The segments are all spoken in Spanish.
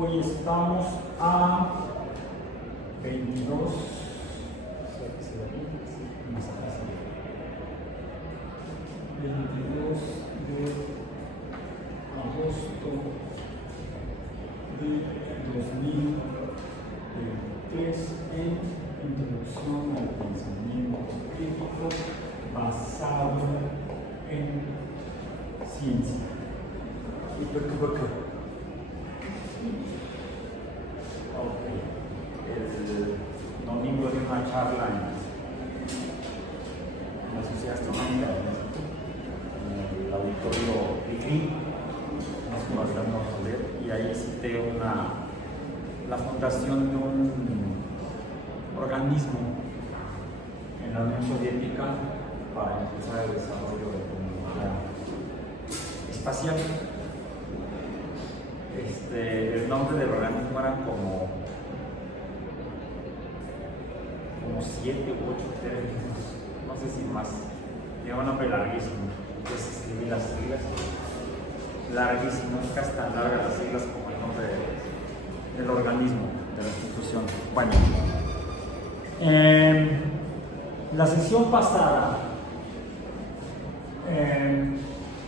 Hoy estamos a 22. El 22 de agosto de 2023 en Introducción al Pensamiento Crítico basado en ciencia. Okay. El domingo de una charla en la Sociedad Astronómica en el auditorio Piclín, nos comenzamos a ver, y ahí cité la fundación de un organismo en la Unión Soviética para impulsar el desarrollo de tecnología espacial. El nombre del organismo eran como 7 u 8 términos, no sé si más. Lleva un nombre larguísimo. Entonces escribí las siglas. Larguísimo, nunca es tan largas las siglas como el nombre del organismo, de la institución. Bueno, la sesión pasada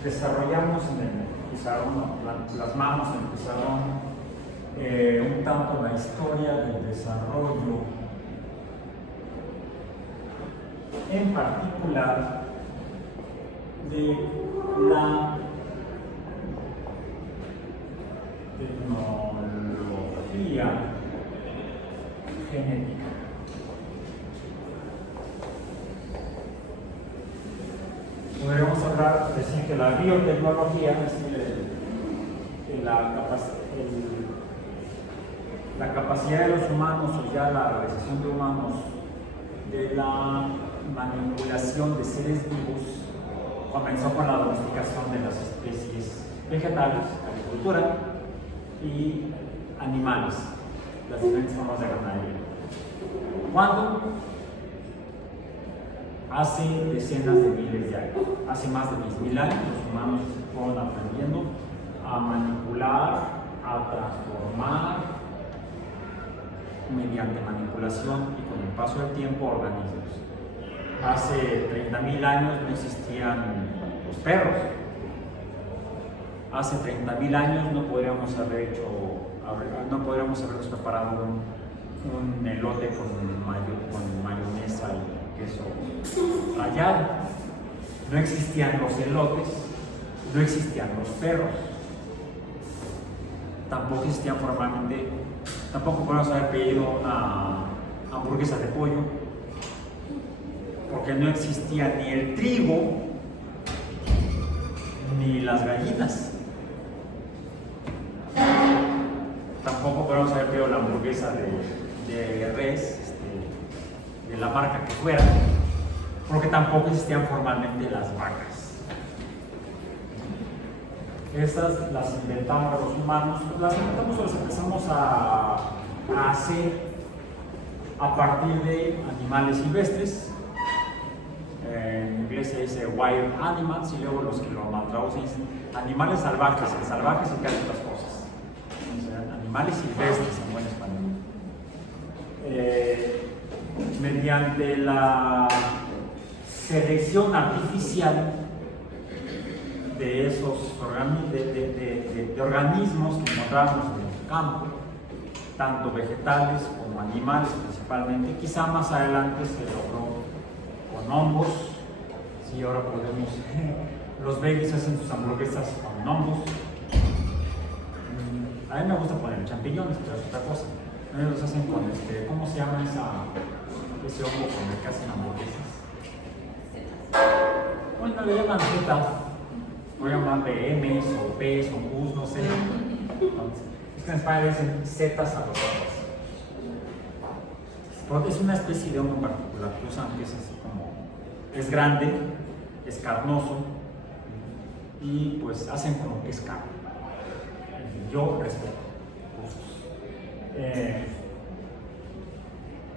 desarrollamos en el pizarrón, plasmamos en el pizarrón un tanto la historia del desarrollo, en particular de la tecnología genética. Podríamos decir que la biotecnología es la capacidad de los humanos, o ya la realización de humanos, de la manipulación de seres vivos, comenzó con la domesticación de las especies vegetales, agricultura, y animales, las diferentes formas de ganadería. ¿Cuándo? Hace decenas de miles de años, hace más de 10.000 años, los humanos fueron aprendiendo a manipular, a transformar mediante manipulación y con el paso del tiempo organismos. Hace 30.000 años no existían los perros. Hace 30.000 años no podríamos habernos preparado un elote con mayonesa y queso rallado. No existían los elotes, no existían los perros. Tampoco existían formalmente, tampoco podemos haber pedido una hamburguesa de pollo, porque no existía ni el trigo ni las gallinas. Tampoco podemos haber pedido la hamburguesa de res, de la marca que fuera, porque tampoco existían formalmente las vacas. Estas las inventamos los humanos, las inventamos o las empezamos a hacer a partir de animales silvestres. En inglés se dice wild animals, y luego los que lo maltraducen dicen animales salvajes, el salvaje es el que hace las cosas. O sea, animales silvestres en buen español. Mediante la selección artificial de esos organismos que encontramos en el campo, tanto vegetales como animales principalmente. Quizá más adelante se logró con hongos. Sí, ahora podemos. Los veggies hacen sus hamburguesas con hongos. A mí me gusta poner champiñones, pero es otra cosa. Ellos los hacen con ¿cómo se llama ese hongo con el que hacen hamburguesas? Bueno, le llaman setas. Voy a llamarle M's o P's o Q's, no sé. Entonces, es que en España le dicen setas a los hongos. Es una especie de hongo en particular que usan, que es así como, es grande, es carnoso, y pues hacen como que es carne. Yo respeto gustos.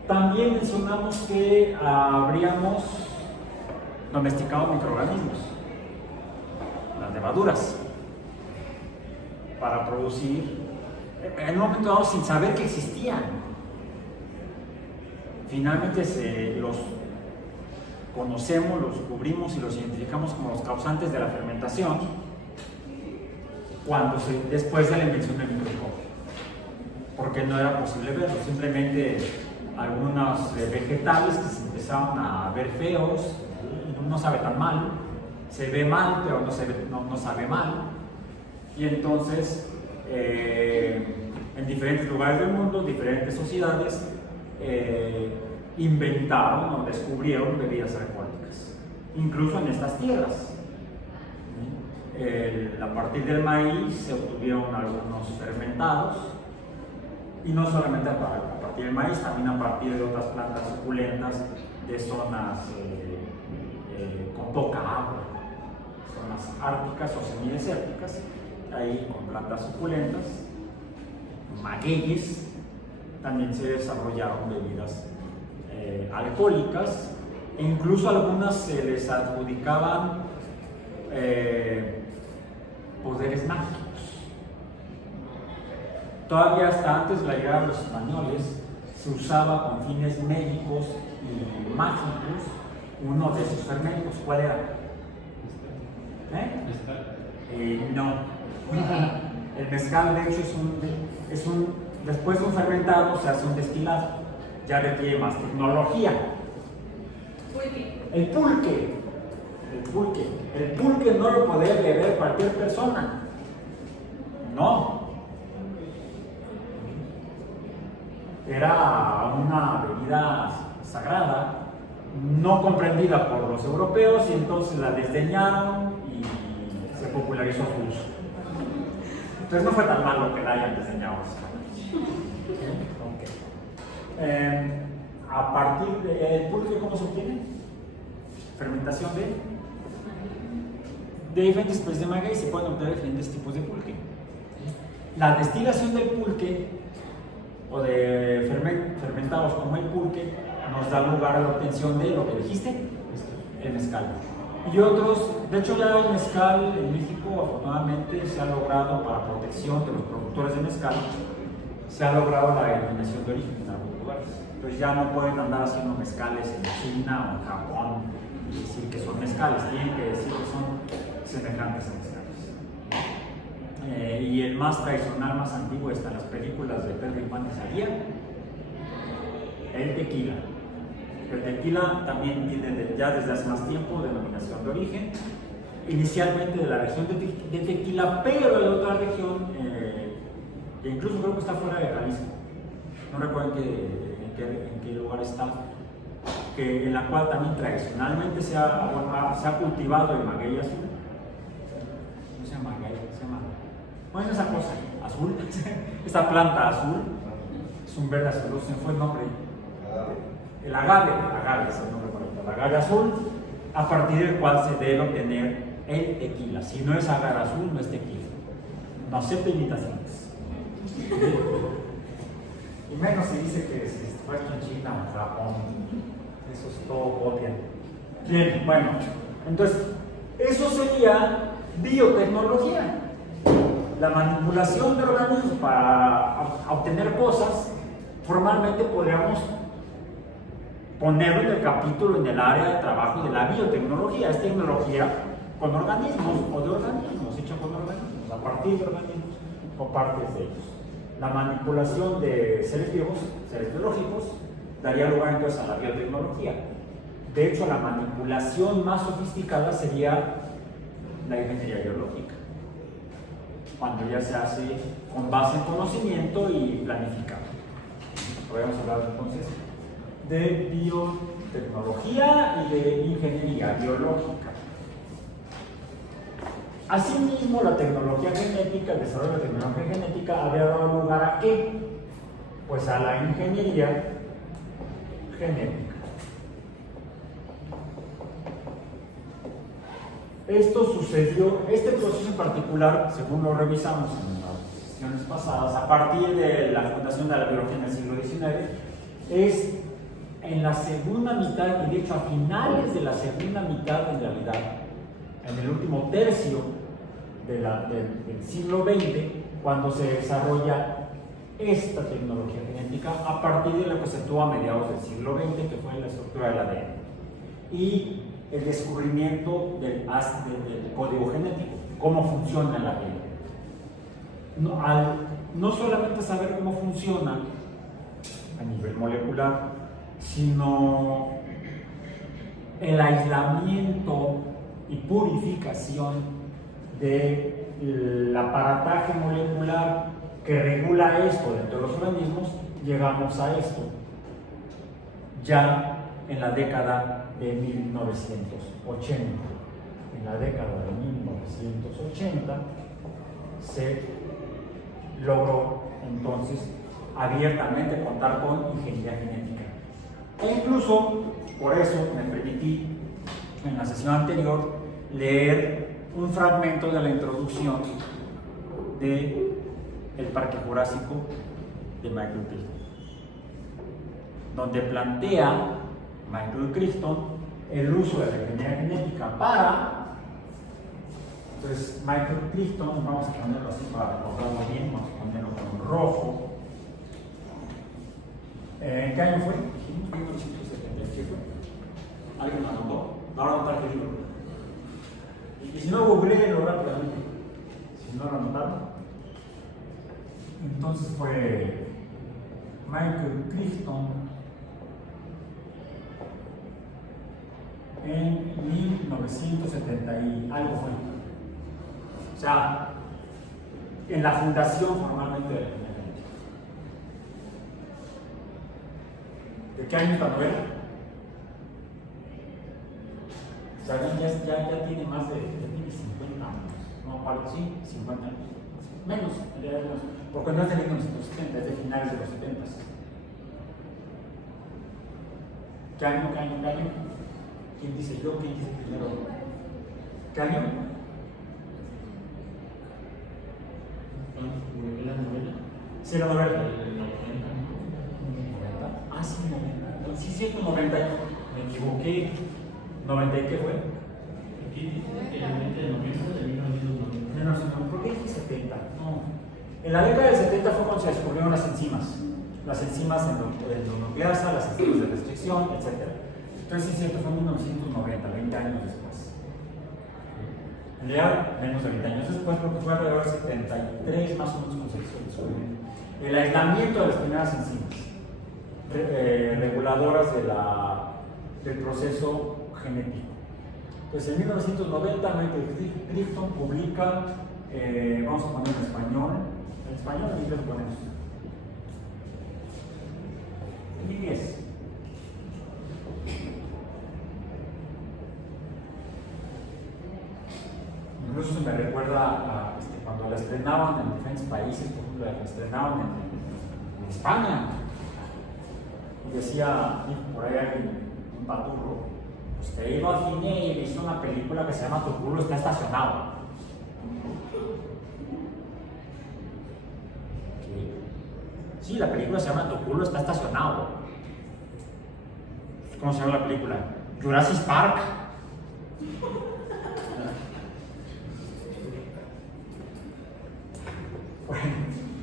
También mencionamos que habríamos domesticado microorganismos, las levaduras, para producir en un momento dado sin saber que existían. Finalmente los conocemos, los descubrimos y los identificamos como los causantes de la fermentación después de la invención del microscopio, porque no era posible verlo, simplemente algunos vegetales que se empezaron a ver feos, no sabe tan mal, se ve mal, pero no sabe mal, y entonces en diferentes lugares del mundo, diferentes sociedades inventaron o descubrieron bebidas alcohólicas, incluso en estas tierras. A partir del maíz se obtuvieron algunos fermentados, y no solamente a partir del maíz, también a partir de otras plantas suculentas de zonas con poca agua, zonas árticas o semidesérticas, ahí con plantas suculentas, magueyes, también se desarrollaron bebidas alcohólicas, e incluso algunas se les adjudicaban poderes mágicos. Todavía hasta antes de la llegada de los españoles se usaba con fines médicos y mágicos uno de esos fermentos. ¿Cuál era? No. El mezcal, de hecho, después de un fermentado se hace un destilado. Ya requiere más tecnología. El pulque. El pulque no lo podía beber cualquier persona. No. Era una bebida sagrada, no comprendida por los europeos, y entonces la desdeñaron y se popularizó su uso. Entonces no fue tan malo que la hayan desdeñado. A partir del pulque, ¿cómo se obtiene? Fermentación de diferentes especies de maguey. Se pueden obtener diferentes tipos de pulque. La destilación del pulque o de fermentados como el pulque nos da lugar a la obtención de lo que dijiste, el mezcal. Y otros, de hecho ya el mezcal en México afortunadamente se ha logrado, para protección de los productores de mezcal, se ha logrado la denominación de origen en algunos lugares. Entonces ya no pueden andar haciendo mezcales en China o en Japón y decir que son mezcales, tienen que decir que son semejantes a mezcales. Y el más tradicional, más antiguo, está en las películas de Pedro Infante Salía, el tequila. El tequila también tiene ya desde hace más tiempo denominación de origen, inicialmente de la región de Tequila, pero de otra región, que incluso creo que está fuera de Jalisco, no recuerdo en qué lugar está, en la cual también tradicionalmente se ha cultivado el maguey azul. No se llama maguey, se llama... Bueno, esa cosa azul, esta planta azul, es un verde azul, se me fue el nombre. El agave es el nombre correcto, el agave azul, a partir del cual se debe obtener el tequila. Si no es agave azul, no es tequila. No acepta imitaciones. Y menos se dice que si fue en China o en Japón, eso es todo copia. Bien, bueno, entonces, eso sería biotecnología. La manipulación de organismos para obtener cosas. Formalmente podríamos ponerlo en el capítulo, en el área de trabajo de la biotecnología. Es tecnología con organismos o de organismos, hecha con organismos, a partir de organismos o partes de ellos. La manipulación de seres vivos, seres biológicos, daría lugar entonces a la biotecnología. De hecho, la manipulación más sofisticada sería la ingeniería biológica, cuando ya se hace con base en conocimiento y planificado. Podemos hablar entonces de biotecnología y de ingeniería biológica. Asimismo, la tecnología genética, el desarrollo de la tecnología genética había dado lugar ¿a qué? Pues a la ingeniería genética. Esto sucedió, este proceso en particular, según lo revisamos en las sesiones pasadas, a partir de la fundación de la biología en el siglo XIX, es en la segunda mitad, y de hecho a finales de la segunda mitad en realidad, en el último tercio del siglo XX, cuando se desarrolla esta tecnología genética a partir de lo que se tuvo a mediados del siglo XX, que fue la estructura del ADN y el descubrimiento del código genético, cómo funciona el ADN. No solamente saber cómo funciona a nivel molecular, sino el aislamiento y purificación del aparataje molecular que regula esto dentro de los organismos. Llegamos a esto ya en la década de 1980. En la década de 1980 se logró entonces abiertamente contar con ingeniería genética. E incluso, por eso me permití en la sesión anterior leer un fragmento de la introducción de El Parque Jurásico de Michael Crichton, donde plantea Michael Crichton el uso de la ingeniería genética para... Entonces, Michael Crichton, vamos a ponerlo así para recordarlo bien, vamos a ponerlo con rojo. ¿En qué año fue? Dijimos 1977. ¿Alguien lo anotó? Ahora anotar qué libro. Y si no, googleenlo rápidamente. Si no lo anotaron. Entonces fue Michael Crichton en 1970 y algo fue. O sea, en la fundación formalmente de la ingeniería genética. ¿De qué año esta novela? ¿Saben? Ya tiene más de 50 años. No, sí, 50 años. Menos, en realidad menos. Porque no es de 1970, es de finales de los 70. ¿Qué año? ¿Quién dice yo? ¿Quién dice primero? ¿Qué año? ¿La novela? Sí, la novela. 90. Ah, sí, 90. Sí, 190. Me equivoqué. ¿90 y qué fue? Aquí dice que el 20 de noviembre de 1990. ¿Por qué dije 70? No. En la década del 70 fue cuando se descubrieron las enzimas. Las enzimas endonucleasa, las enzimas de restricción, etc. Entonces, sí, cierto, fue en 1990, 20 años después. En realidad, menos de 20 años después, porque fue alrededor de 73 más o menos cuando se hizo el descubrimiento. El aislamiento de las primeras enzimas reguladoras del proceso genético. Entonces, en 1990, Michael Crichton publica, vamos a poner en español, en inglés lo ponemos. En inglés. Incluso me recuerda a cuando la estrenaban en diferentes países, por ejemplo, la estrenaban en España. Y decía, por ahí hay un paturro, pues que he ido al cine y he visto una película que se llama Tu culo está estacionado. Sí, la película se llama Tu culo está estacionado. ¿Cómo se llama la película? Jurassic Park.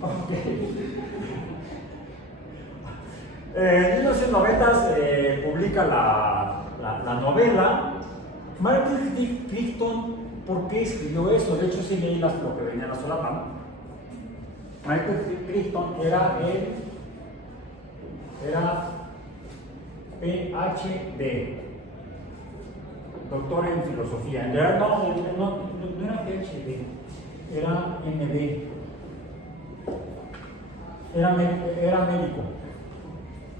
Ok. En 1990 se publica la novela. Michael Crichton, ¿por qué escribió eso? De hecho, sí leí lo que venía en la solapa. Michael Crichton era PhD, doctor en filosofía. En realidad no era PhD, era MD. Era médico,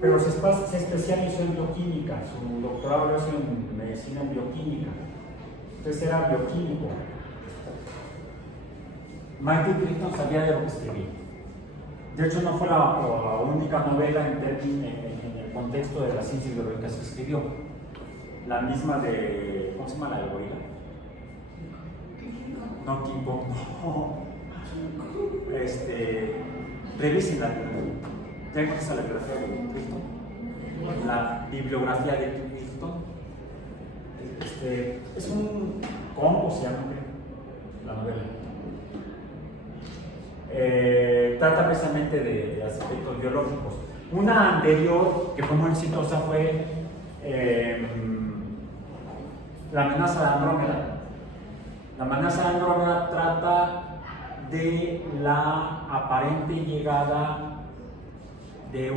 pero se especializó en bioquímica. Su doctorado lo hizo en medicina bioquímica. Entonces era bioquímico. Michael Crichton sabía de lo que escribía. De hecho, no fue la única novela en el contexto de las ciencias biológicas que escribió. La misma de... ¿Cómo se llama la del gorila? No, King Kong, no. Revisen ya encuentras la bibliografía de Crichton, la bibliografía de Crichton. Es un... ¿Cómo se llama la novela? trata precisamente de aspectos biológicos. Una anterior que fue muy exitosa fue La amenaza de Andrómeda. La amenaza de Andrómeda trata de la aparente llegada de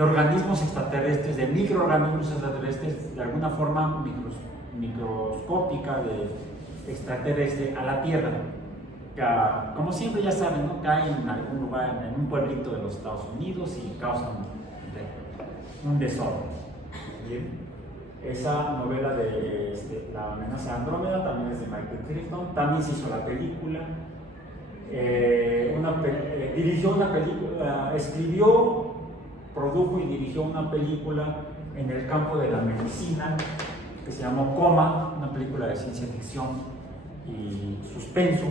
organismos extraterrestres, de microorganismos extraterrestres, de alguna forma microscópica de extraterrestre a la Tierra. Que, como siempre ya saben, ¿no? Caen en algún lugar, en un pueblito de los Estados Unidos y causan un desorden. ¿Bien? Esa novela de La amenaza de Andrómeda también es de Michael Crichton, también se hizo la película. Dirigió una película, escribió, produjo y dirigió una película en el campo de la medicina que se llamó Coma, una película de ciencia ficción y suspenso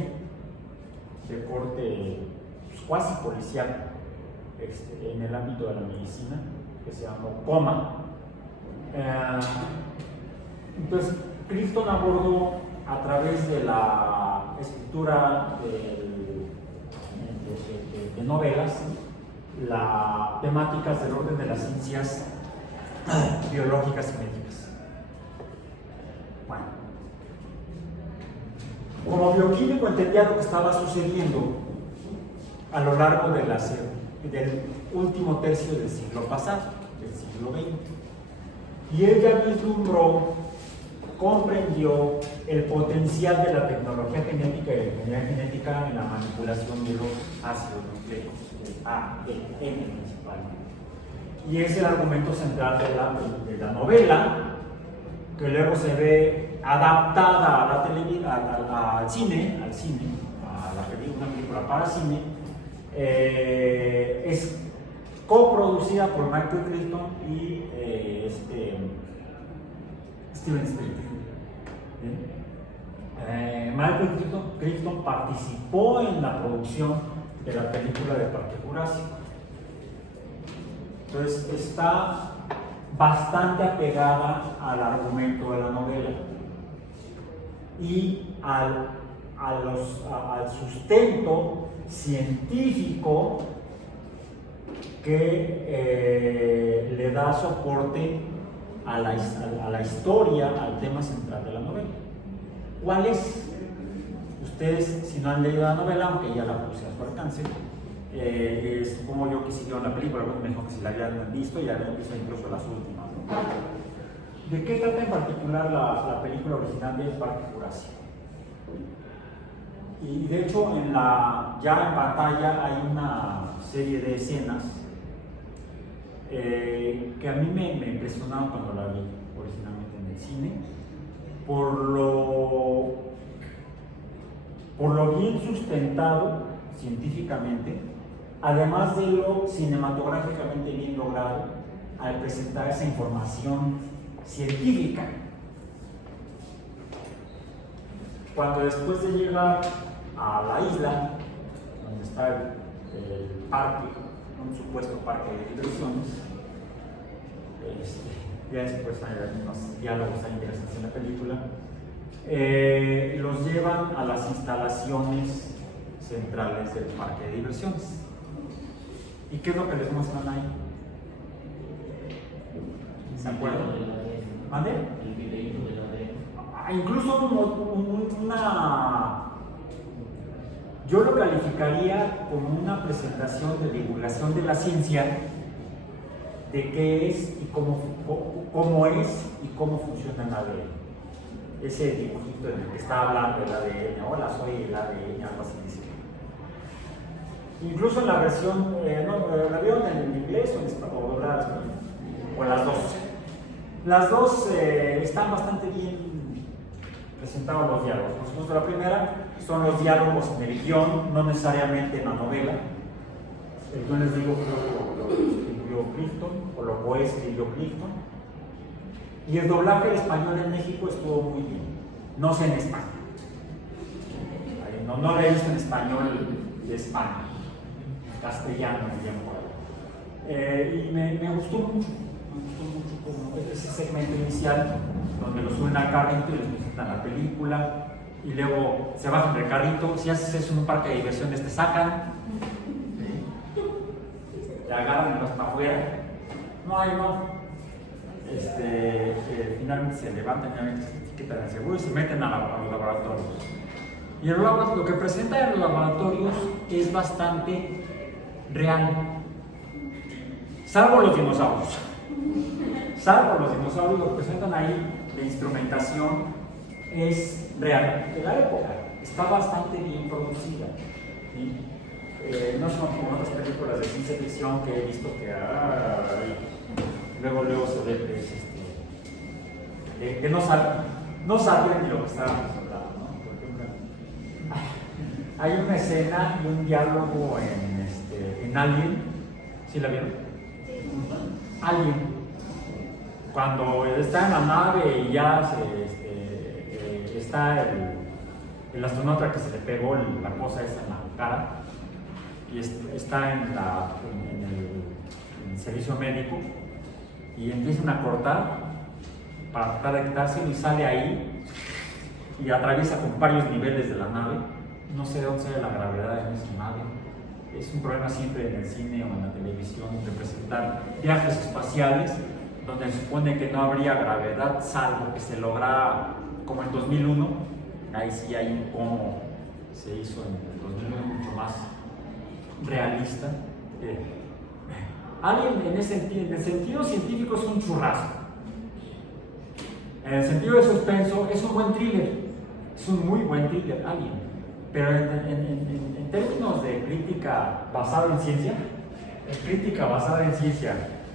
de corte pues, cuasi policial en el ámbito de la medicina, que se llamó Coma. Entonces, Crichton abordó a través de la escritura de novelas las temáticas del orden de las ciencias biológicas y médicas. Bueno, como bioquímico entendía lo que estaba sucediendo a lo largo del último tercio del siglo pasado, del siglo XX. Y él ya vislumbró, comprendió el potencial de la tecnología genética y de la ingeniería genética en la manipulación de los ácidos nucleicos, el A, el N principalmente. Y es el argumento central de la novela, que luego se ve adaptada a la televisión, al cine, una película para cine. Es coproducida por Michael Crichton y Steven Spielberg. Michael Crichton participó en la producción de la película de Parque Jurásico. Entonces está bastante apegada al argumento de la novela y al sustento científico que le da soporte a la historia, al tema central de la novela. ¿Cuál es? Ustedes, si no han leído la novela, aunque ya la puse a su alcance, supongo yo que siguieron la película, me dijo que si la habían visto y habían visto incluso las últimas, ¿no? ¿De qué trata en particular la película original de Parque Jurásico? Y de hecho, ya en pantalla hay una serie de escenas que a mí me impresionaron cuando la vi originalmente en el cine, por lo bien sustentado científicamente, además de lo cinematográficamente bien logrado al presentar esa información científica. Cuando después de llegar a la isla, donde está el parque, un supuesto parque de diversiones, ya después hay unos diálogos interesantes en la película, los llevan a las instalaciones centrales del parque de diversiones. ¿Y qué es lo que les muestran ahí? ¿Se acuerdan? ¿Mande? El videíto de la de... Incluso yo lo calificaría como una presentación de divulgación de la ciencia, de qué es y cómo es y cómo funciona el ADN. Ese dibujito en el que está hablando el ADN, hola, soy el ADN, algo así dice. Incluso en la versión, ¿la vieron en inglés o en español? O las dos. Las dos están bastante bien presentados los diálogos. Por supuesto, la primera son los diálogos en el guión, no necesariamente en la novela. El guión, les digo, creo que lo escribió Crichton, o lo coescribió Crichton. Y el doblaje en español en México estuvo muy bien. No sé en España. No lo he visto en español de España. Castellano, y me gustó mucho. Como ese segmento inicial donde lo suben al carrito y les presentan la película, y luego se bajan del carrito. Si haces eso en un parque de diversiones, te sacan, te agarran y vas para afuera. No hay, no. Finalmente se levantan, finalmente se quitan el seguro y se meten a los laboratorios. Y lo que presenta en los laboratorios es bastante real, salvo los dinosaurios. Salvo los dinosaurios, lo que presentan ahí de instrumentación es real de la época. Está bastante bien producida. ¿Sí? No son como otras películas de ciencia ficción que he visto que luego se ve que no sabían ni lo que estaban presentando, ¿no? Por ejemplo, hay una escena y un diálogo en Alien. ¿Sí la vieron? Alien. Cuando está en la nave y ya está el astronauta que se le pegó la cosa esa en la cara y está en el servicio médico y empiezan a cortar para tratar de quitárselo y sale ahí y atraviesa con varios niveles de la nave. No sé de dónde sale la gravedad en esa nave. Es un problema siempre en el cine o en la televisión de presentar viajes espaciales donde se supone que no habría gravedad, salvo que se logra como en 2001. Ahí sí hay un cómo se hizo en el 2001 mucho más realista. Alien en el sentido científico es un churrasco. En el sentido de suspenso es un buen thriller, es un muy buen thriller, Alien. Pero en términos de crítica basada en ciencia,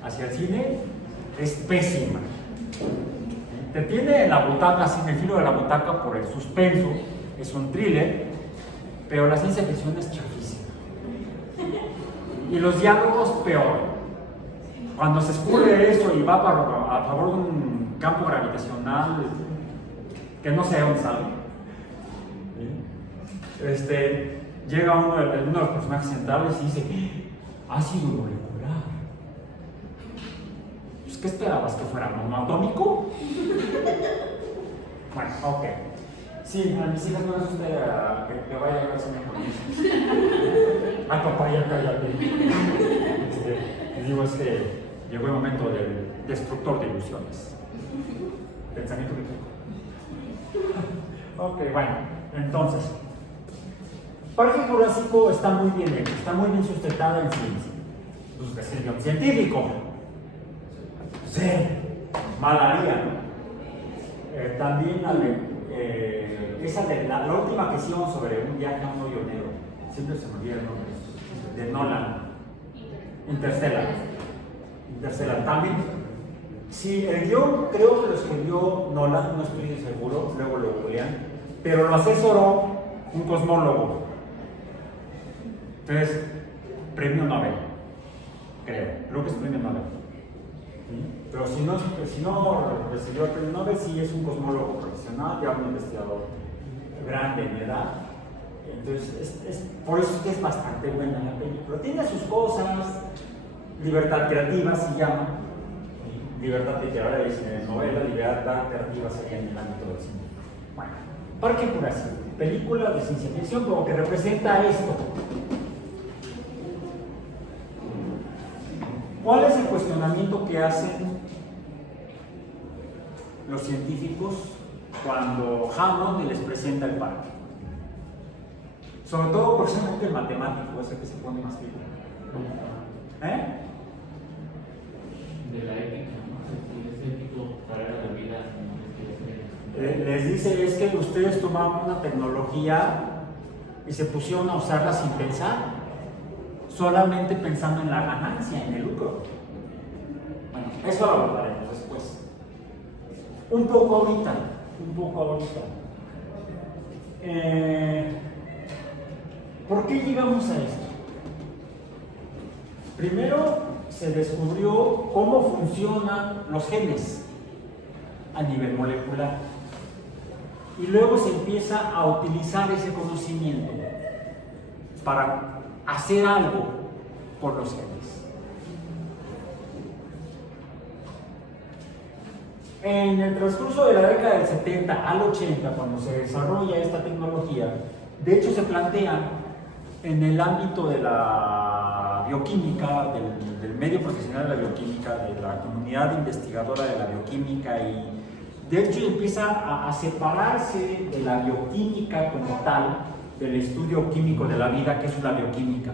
hacia el cine es pésima. Te tiene en la butaca, así en el filo de la butaca por el suspenso, es un thriller, pero la ciencia ficción es chafísima. Y los diálogos peor. Cuando se escurre eso y va a favor de un campo gravitacional que no sé dónde sale, llega uno de los personajes centrales y dice: ácido molecular. Pues, ¿qué esperabas? ¿Que fuera monoatómico? Bueno, ok. Sí, a mis hijas no les gusta que vaya a ver cine con ellos. Ay, papá, ya cállate. Les digo, llegó el momento del destructor de ilusiones. Pensamiento crítico. Ok, bueno, entonces, Parque Jurásico está muy bien hecho, está muy bien sustentada en ciencia. Pues que sería un científico. Sí, malaria, ¿no? También esa de la última que hicieron sobre un viaje a un hoyo negro, siempre se me olvida el nombre, de Nolan, Interstellar también. Sí, el guión creo que lo escribió Nolan, no estoy seguro, luego lo googlean, pero lo asesoró un cosmólogo. Entonces, premio Nobel, creo que es premio Nobel. ¿Sí? Pero si no recibió el premio Nobel, sí es un cosmólogo profesional, ya un investigador grande en edad. Entonces, por eso es que es bastante buena la película. Tiene sus cosas, libertad creativa se llama, libertad literaria dice en novela, libertad creativa sería en el ámbito del cine. Bueno, Parque Jurásico, película de ciencia ficción como que representa esto. ¿Cuál es el cuestionamiento que hacen los científicos cuando Hammond les presenta el parque? Sobre todo, precisamente el matemático, ese que se pone más vivo. De la ética, ¿no? Es ético para la vida. Les dice, es que ustedes tomaron una tecnología y se pusieron a usarla sin pensar, solamente pensando en la ganancia, en el lucro. Bueno, eso lo abordaremos después. Un poco ahorita. ¿Por qué llegamos a esto? Primero se descubrió cómo funcionan los genes a nivel molecular y luego se empieza a utilizar ese conocimiento para hacer algo por los genes. En el transcurso de la década del 70 al 80, cuando se desarrolla esta tecnología, de hecho se plantea en el ámbito de la bioquímica, del medio profesional de la bioquímica, de la comunidad investigadora de la bioquímica, y de hecho empieza a separarse de la bioquímica como tal, del estudio químico de la vida, que es la bioquímica,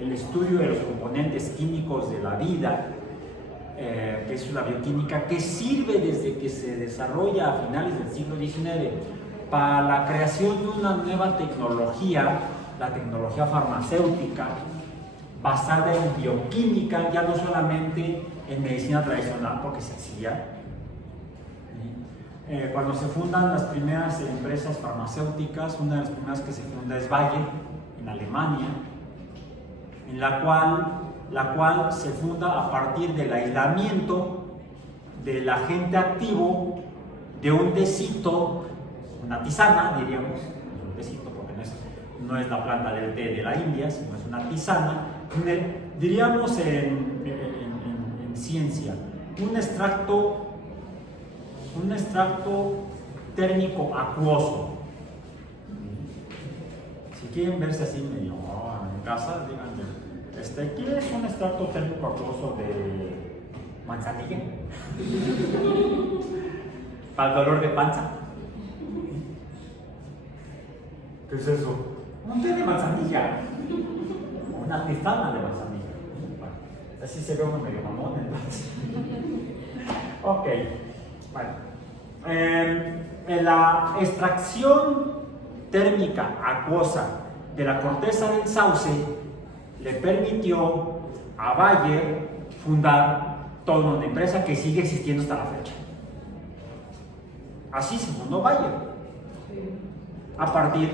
el estudio de los componentes químicos de la vida, que es la bioquímica, que sirve desde que se desarrolla a finales del siglo XIX para la creación de una nueva tecnología, la tecnología farmacéutica, basada en bioquímica, ya no solamente en medicina tradicional, porque se hacía. Cuando se fundan las primeras empresas farmacéuticas, una de las primeras que se funda es Bayer, en Alemania, en la cual se funda a partir del aislamiento del agente activo de un tecito, una tisana, diríamos, un tecito porque no es la planta del té de la India, sino es una tisana, diríamos en ciencia, un extracto térmico acuoso. Si quieren verse así medio en casa, díganme, ¿qué es un extracto térmico acuoso de manzanilla? Para el dolor de panza. ¿Qué es eso? Un té de manzanilla. Una tisana de manzanilla. Bueno, así se ve uno medio mamón entonces. Ok. Bueno. En la extracción térmica acuosa de la corteza del sauce le permitió a Bayer fundar toda una empresa que sigue existiendo hasta la fecha. Así se fundó Bayer, a partir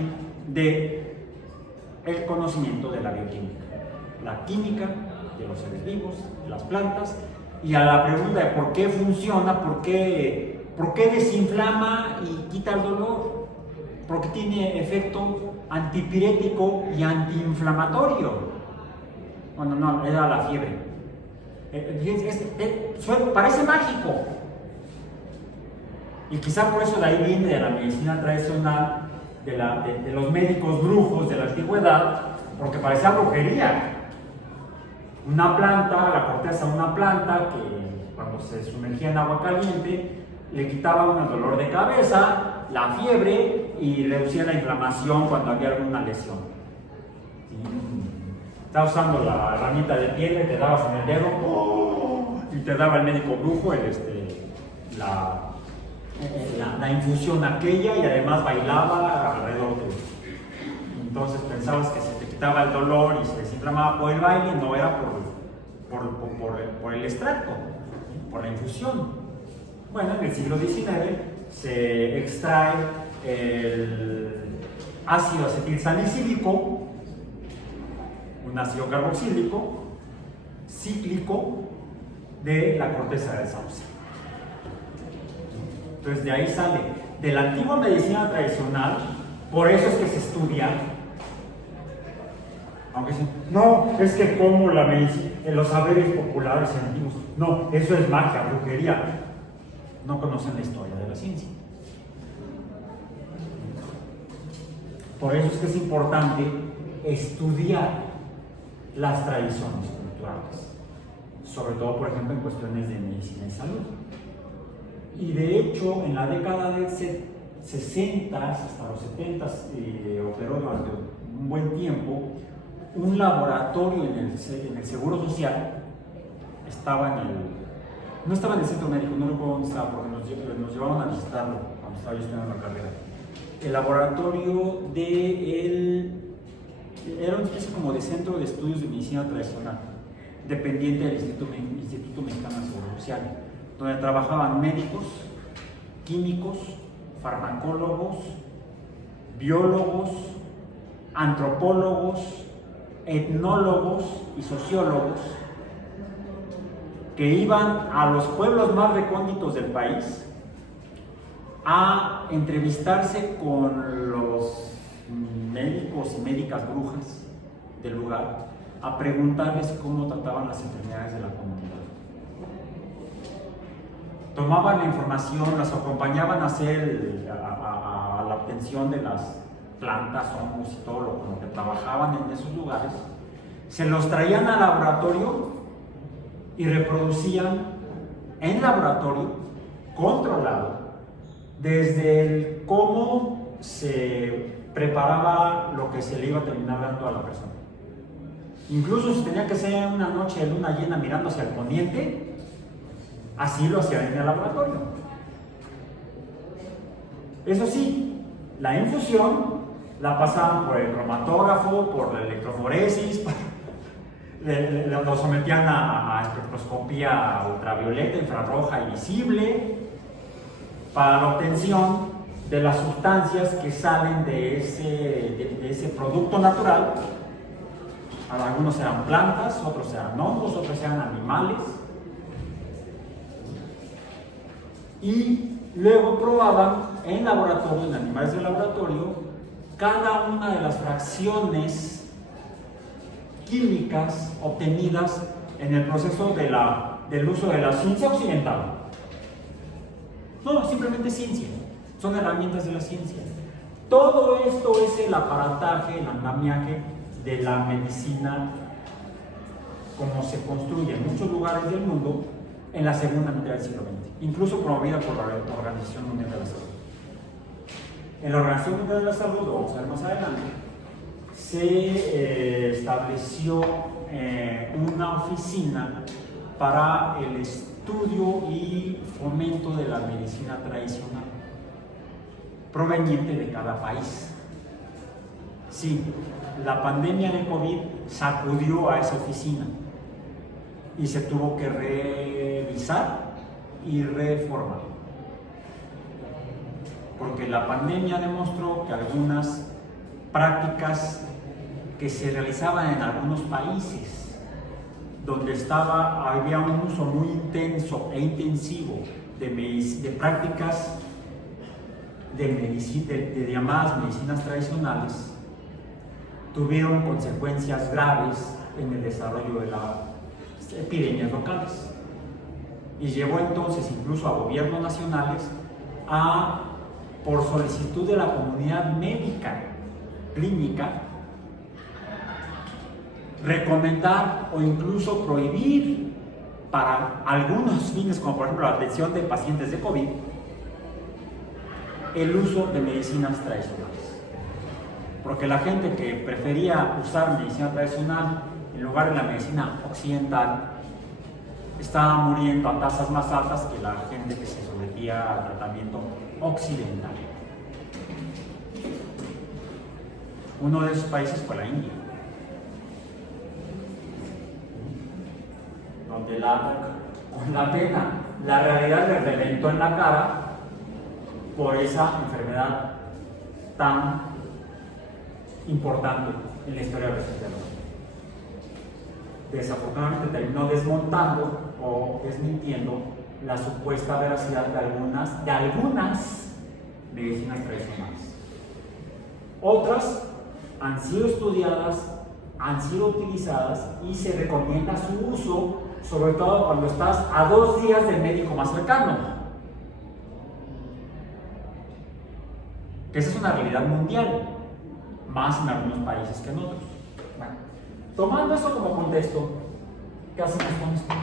de el conocimiento de la bioquímica, la química de los seres vivos, de las plantas, y a la pregunta de por qué funciona, por qué desinflama y quita el dolor, porque tiene efecto antipirético y antiinflamatorio. Bueno, no, era la fiebre. Parece mágico. Y quizá por eso de ahí viene de la medicina tradicional, de los médicos brujos de la antigüedad, porque parecía brujería. Una planta, la corteza de una planta que cuando se sumergía en agua caliente le quitaba un dolor de cabeza, la fiebre y reducía la inflamación cuando había alguna lesión. ¿Sí? Estaba usando la herramienta de piel, te dabas en el dedo y te daba el médico brujo la infusión aquella, y además bailaba alrededor de eso. Entonces pensabas que se te quitaba el dolor y se desinflamaba por el baile, no era por el extracto, por la infusión. Bueno, en el siglo XIX se extrae el ácido acetilsalicílico, un ácido carboxílico cíclico de la corteza del sauce. Entonces de ahí sale, de la antigua medicina tradicional, por eso es que se estudia, aunque dicen, no, es que como la medicina, los saberes populares y antiguos, no, eso es magia, brujería. No conocen la historia de la ciencia. Por eso es que es importante estudiar las tradiciones culturales, sobre todo, por ejemplo, en cuestiones de medicina y salud. Y de hecho, en la década del 60 hasta los 70 operó durante un buen tiempo un laboratorio en el Seguro Social. No estaba en el centro médico, no recuerdo dónde estaba, porque nos llevaban a visitarlo cuando estaba yo estudiando la carrera. El laboratorio era una especie como de centro de estudios de medicina tradicional, dependiente del Instituto Mexicano de Seguro Social, donde trabajaban médicos, químicos, farmacólogos, biólogos, antropólogos, etnólogos y sociólogos, que iban a los pueblos más recónditos del país a entrevistarse con los médicos y médicas brujas del lugar, a preguntarles cómo trataban las enfermedades de la comunidad. tomaban la información, las acompañaban a hacer a la obtención de las plantas, hongos y todo lo que trabajaban en esos lugares, se los traían al laboratorio y reproducían en laboratorio controlado desde el cómo se preparaba lo que se le iba a terminar dando a la persona. Incluso si tenía que ser una noche de luna llena mirando hacia el poniente, así lo hacían en el laboratorio. Eso sí, la infusión la pasaban por el cromatógrafo, por la electroforesis, lo sometían a espectroscopía ultravioleta, infrarroja y visible para la obtención de las sustancias que salen de ese producto natural. Algunos eran plantas, otros eran hongos, otros eran animales. Y luego probaban en laboratorio, en animales de laboratorio, cada una de las fracciones químicas obtenidas en el proceso del uso de la ciencia occidental. No, simplemente ciencia. Son herramientas de la ciencia. Todo esto es el aparataje, el andamiaje de la medicina como se construye en muchos lugares del mundo en la segunda mitad del siglo XX, incluso promovida por la Organización Mundial de la Salud. En la Organización Mundial de la Salud, lo vamos a ver más adelante, se estableció una oficina para el estudio y fomento de la medicina tradicional proveniente de cada país. Sí, la pandemia de COVID sacudió a esa oficina y se tuvo que revisar y reformar, porque la pandemia demostró que algunas prácticas que se realizaban en algunos países donde había un uso muy intenso e intensivo de prácticas de llamadas medicinas tradicionales, tuvieron consecuencias graves en el desarrollo de las epidemias locales y llevó entonces incluso a gobiernos nacionales por solicitud de la comunidad médica clínica, recomendar o incluso prohibir para algunos fines, como por ejemplo la atención de pacientes de COVID, el uso de medicinas tradicionales. Porque la gente que prefería usar medicina tradicional en lugar de la medicina occidental estaba muriendo a tasas más altas que la gente que se sometía al tratamiento occidental. Uno de esos países fue la India, donde con la pena la realidad le reventó en la cara por esa enfermedad tan importante en la historia reciente. Desafortunadamente terminó desmontando o desmintiendo la supuesta veracidad de algunas medicinas tradicionales. Otras han sido estudiadas, han sido utilizadas y se recomienda su uso, sobre todo cuando estás a 2 días del médico más cercano. Que esa es una realidad mundial, más en algunos países que en otros. Bueno, tomando eso como contexto, ¿qué hacemos con esto?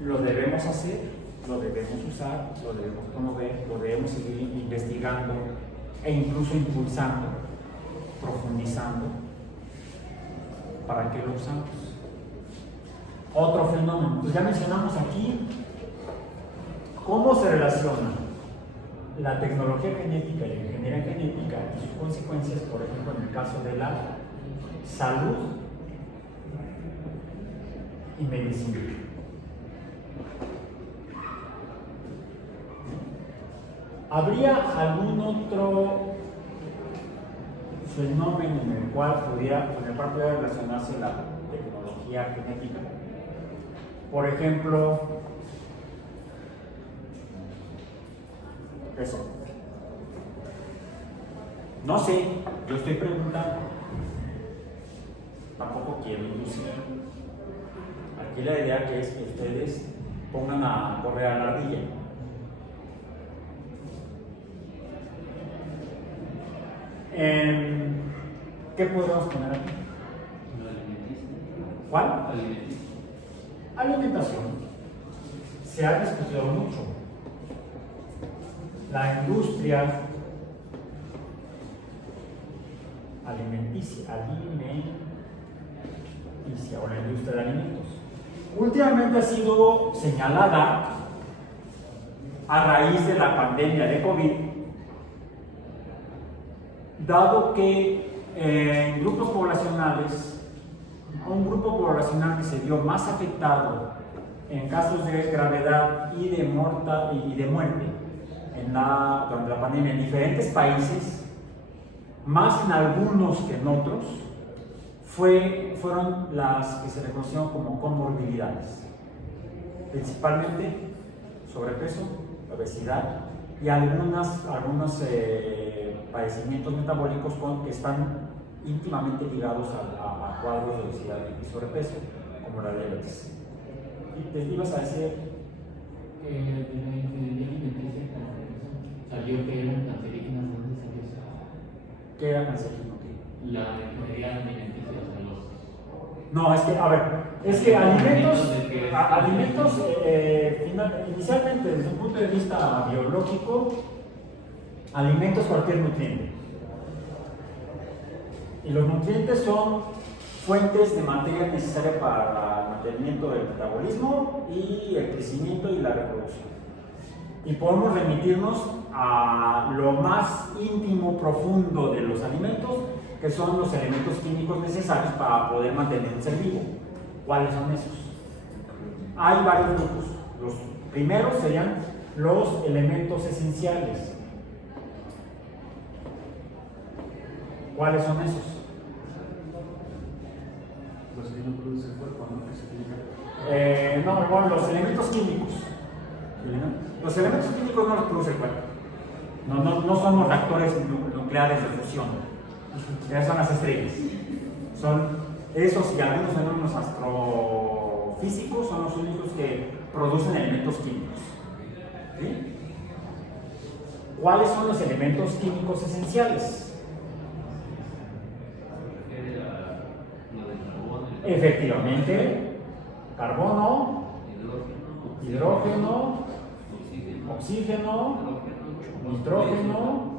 Lo debemos hacer, lo debemos usar, lo debemos promover, lo debemos seguir investigando e incluso impulsando, profundizando. ¿Para qué lo usamos? Otro fenómeno, pues ya mencionamos aquí cómo se relaciona la tecnología genética y la ingeniería genética y sus consecuencias, por ejemplo, en el caso de la salud y medicina. ¿Habría algún otro fenómeno con el cual pudiera relacionarse la tecnología genética? Por ejemplo, eso. No sé, yo estoy preguntando. Tampoco quiero inducir Aquí la idea que es que ustedes pongan a correr a la ardilla. ¿Qué podemos poner aquí? ¿Cuál? Alimentación. Se ha discutido mucho. La industria alimenticia o la industria de alimentos últimamente ha sido señalada a raíz de la pandemia de COVID, dado que en grupos poblacionales, un grupo poblacional que se vio más afectado en casos de gravedad y de muerte durante la pandemia en diferentes países, más en algunos que en otros, fueron las que se reconocieron como comorbilidades, principalmente sobrepeso, obesidad y algunos padecimientos metabólicos que están íntimamente ligados a cuadros de obesidad y sobrepeso, como la diabetes. ¿Y te ibas a decir? De la ingeniería alimenticia salió que eran cancerígenas. ¿Dónde salió eso? ¿Qué era cancerígeno? La ingeniería alimenticia, o sea, los... No, es que, a ver, alimentos inicialmente desde un punto de vista biológico, alimentos cualquier nutriente. Y los nutrientes son fuentes de materia necesaria para el mantenimiento del metabolismo y el crecimiento y la reproducción. Y podemos remitirnos a lo más íntimo, profundo de los alimentos, que son los elementos químicos necesarios para poder mantener un ser vivo. ¿Cuáles son esos? Hay varios grupos. Los primeros serían los elementos esenciales. ¿Cuáles son esos? Los que no produce el cuerpo, ¿no? Que se Bueno, los elementos químicos. Los elementos químicos no los produce el cuerpo. No somos reactores nucleares de fusión. Esas son las estrellas. Son esos y algunos fenómenos astrofísicos son los únicos que producen elementos químicos. ¿Sí? ¿Cuáles son los elementos químicos esenciales? Efectivamente, carbono, hidrógeno, oxígeno, nitrógeno,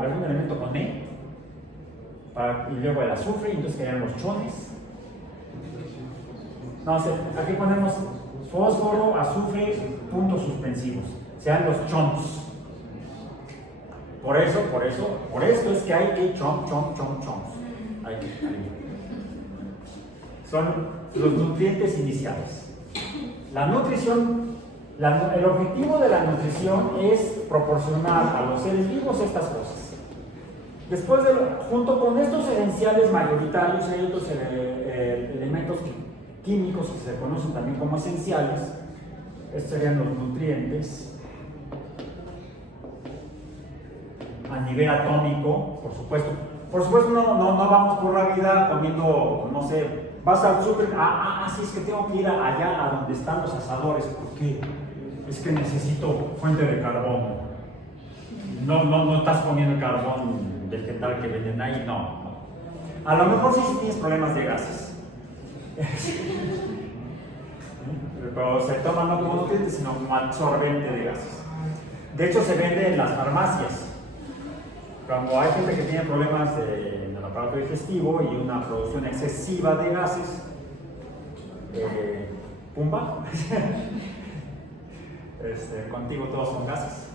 algún elemento con E, y luego el azufre, y entonces quedan los chones. No, aquí ponemos fósforo, azufre, puntos suspensivos, sean los chomps. Por esto es que hay chomps. Son los nutrientes iniciales. La nutrición, el objetivo de la nutrición es proporcionar a los seres vivos estas cosas. Después, junto con estos esenciales mayoritarios, hay otros elementos químicos que se conocen también como esenciales. Estos serían los nutrientes. A nivel atómico, por supuesto. Por supuesto, no vamos por la vida comiendo, no sé, vas al súper, sí, es que tengo que ir allá a donde están los asadores. ¿Por qué? Es que necesito fuente de carbón. No estás comiendo el carbón vegetal que venden ahí, no. A lo mejor sí tienes problemas de gases. Pero se toma no como nutriente, sino como absorbente de gases. De hecho, se vende en las farmacias. Cuando hay gente que tiene problemas en el aparato digestivo y una producción excesiva de gases, pumba, contigo todos son gases.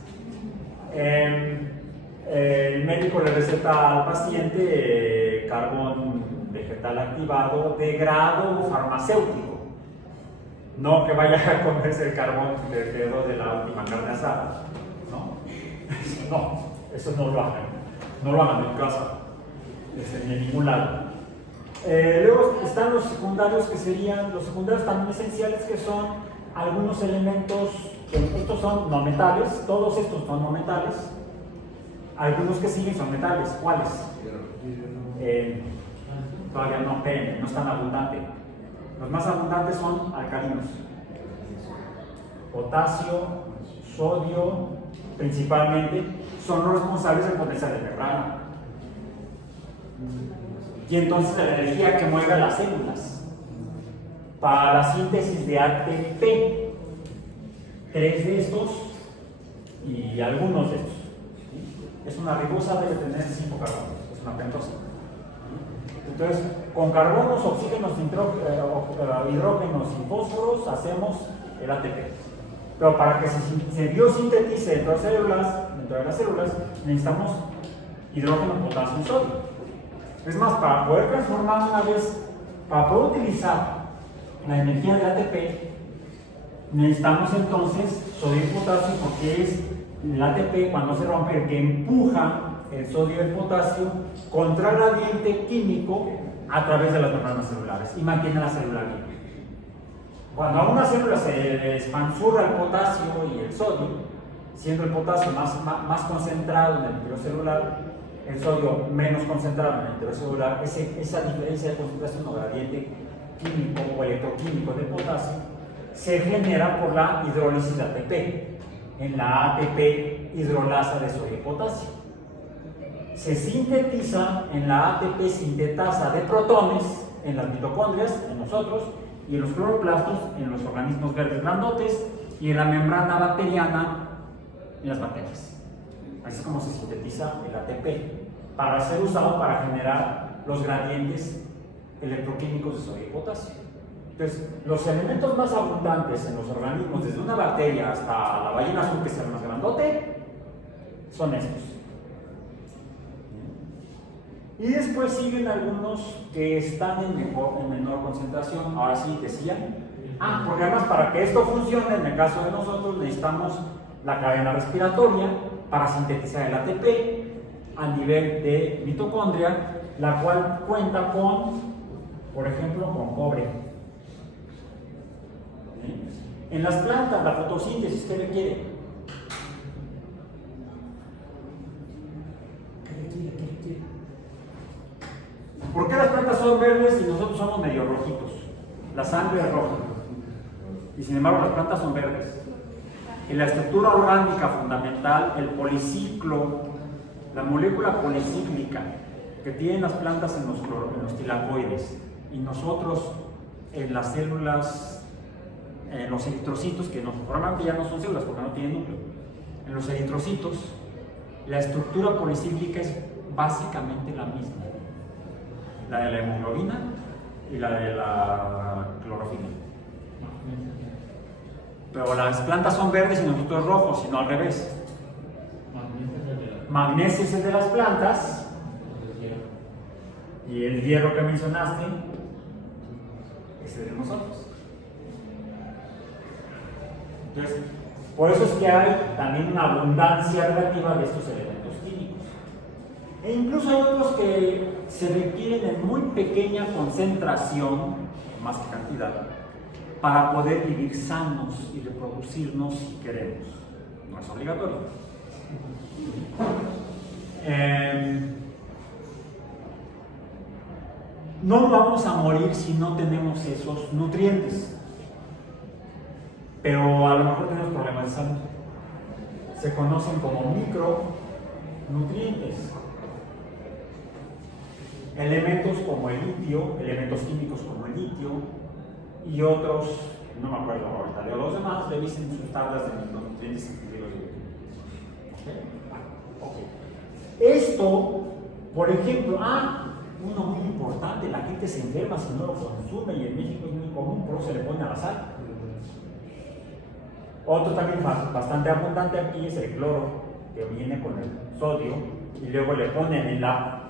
El médico le receta al paciente carbón vegetal activado de grado farmacéutico, no que vaya a comerse el carbón que quedó de la última carne asada, no, eso no lo hagan. No lo hagan en casa, ni en ningún lado. Luego están los secundarios, que serían los secundarios también esenciales, que son algunos elementos, que estos son no metales, todos estos son no metales. Algunos que siguen son metales. ¿Cuáles? Todavía no es tan abundante. Los más abundantes son alcalinos. Potasio, sodio, principalmente, son los responsables del potencial de membrana. Y entonces la energía que mueve a las células para la síntesis de ATP. 3 de estos y algunos de estos. Es una ribosa, debe tener 5 carbonos, es una pentosa. Entonces, con carbonos, oxígenos, hidrógenos y fósforos hacemos el ATP. Pero para que se biosintetice dentro de las células, necesitamos hidrógeno, potasio y sodio. Es más, para poder transformar una vez, para poder utilizar la energía de ATP, necesitamos entonces sodio y potasio, porque es el ATP cuando se rompe el que empuja el sodio y el potasio contra el gradiente químico a través de las membranas celulares y mantiene la célula viva. Cuando a una célula se le expansurra el potasio y el sodio, siendo el potasio más concentrado en el interior celular, el sodio menos concentrado en el interior celular, esa diferencia de concentración o gradiente químico o electroquímico del potasio se genera por la hidrólisis de ATP en la ATP hidrolasa de sodio y potasio. Se sintetiza en la ATP sintetasa de protones en las mitocondrias, en nosotros, y en los cloroplastos, en los organismos verdes grandotes, y en la membrana bacteriana, en las bacterias. Así es como se sintetiza el ATP, para ser usado para generar los gradientes electroquímicos de sodio y potasio. Entonces, los elementos más abundantes en los organismos, desde una bacteria hasta la ballena azul, que es el más grandote, son estos. Y después siguen algunos que están en menor concentración. Ahora sí, decían. Porque además, para que esto funcione, en el caso de nosotros, necesitamos la cadena respiratoria para sintetizar el ATP a nivel de mitocondria, la cual cuenta con, por ejemplo, con cobre. En las plantas, la fotosíntesis, ¿qué requiere? ¿Por qué las plantas son verdes y nosotros somos medio rojitos? La sangre es roja. Y sin embargo las plantas son verdes. En la estructura orgánica fundamental, el policiclo, la molécula policíclica que tienen las plantas en los tilacoides y nosotros en las células, en los eritrocitos, que normalmente ya no son células porque no tienen núcleo, en los eritrocitos, la estructura policíclica es básicamente la misma, la de la hemoglobina y la de la clorofila. Pero las plantas son verdes y nosotros rojos, sino al revés. Magnesio es el de las plantas y el hierro que mencionaste es el de nosotros. Entonces, por eso es que hay también una abundancia relativa de estos elementos químicos. E incluso hay otros que se requieren en muy pequeña concentración, más que cantidad, para poder vivir sanos y reproducirnos si queremos. No es obligatorio. No vamos a morir si no tenemos esos nutrientes, pero a lo mejor tenemos problemas de salud. Se conocen como micronutrientes. Elementos como el litio, elementos químicos como el litio y otros, no me acuerdo ahorita, de los demás, revisen sus tablas de micronutrientes científicos. Esto, por ejemplo, uno muy importante, la gente se enferma si no lo consume y en México es muy común, por eso se le pone a la sal. Otro también bastante abundante aquí es el cloro, que viene con el sodio, y luego le ponen en la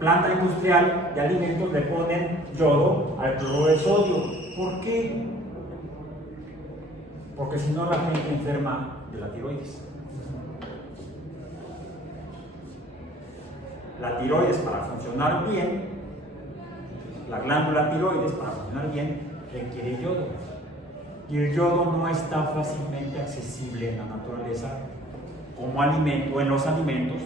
planta industrial de alimentos, le ponen yodo al cloro de sodio. ¿Por qué? Porque si no la gente enferma de la tiroides. La tiroides, para funcionar bien, la glándula tiroides, para funcionar bien, requiere yodo. Y el yodo no está fácilmente accesible en la naturaleza como alimento o en los alimentos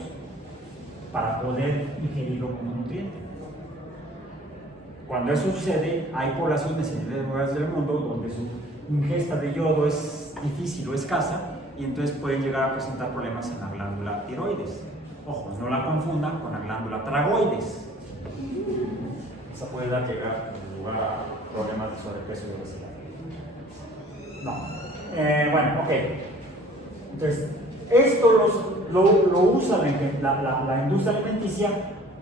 para poder ingerirlo como nutriente. Cuando eso sucede, hay poblaciones en diferentes lugares del mundo donde su ingesta de yodo es difícil o escasa y entonces pueden llegar a presentar problemas en la glándula tiroides. Ojo, no la confundan con la glándula tragoides. Esa puede llegar en lugar a problemas de sobrepeso y obesidad. No. Bueno, ok. Entonces, esto lo usa la industria alimenticia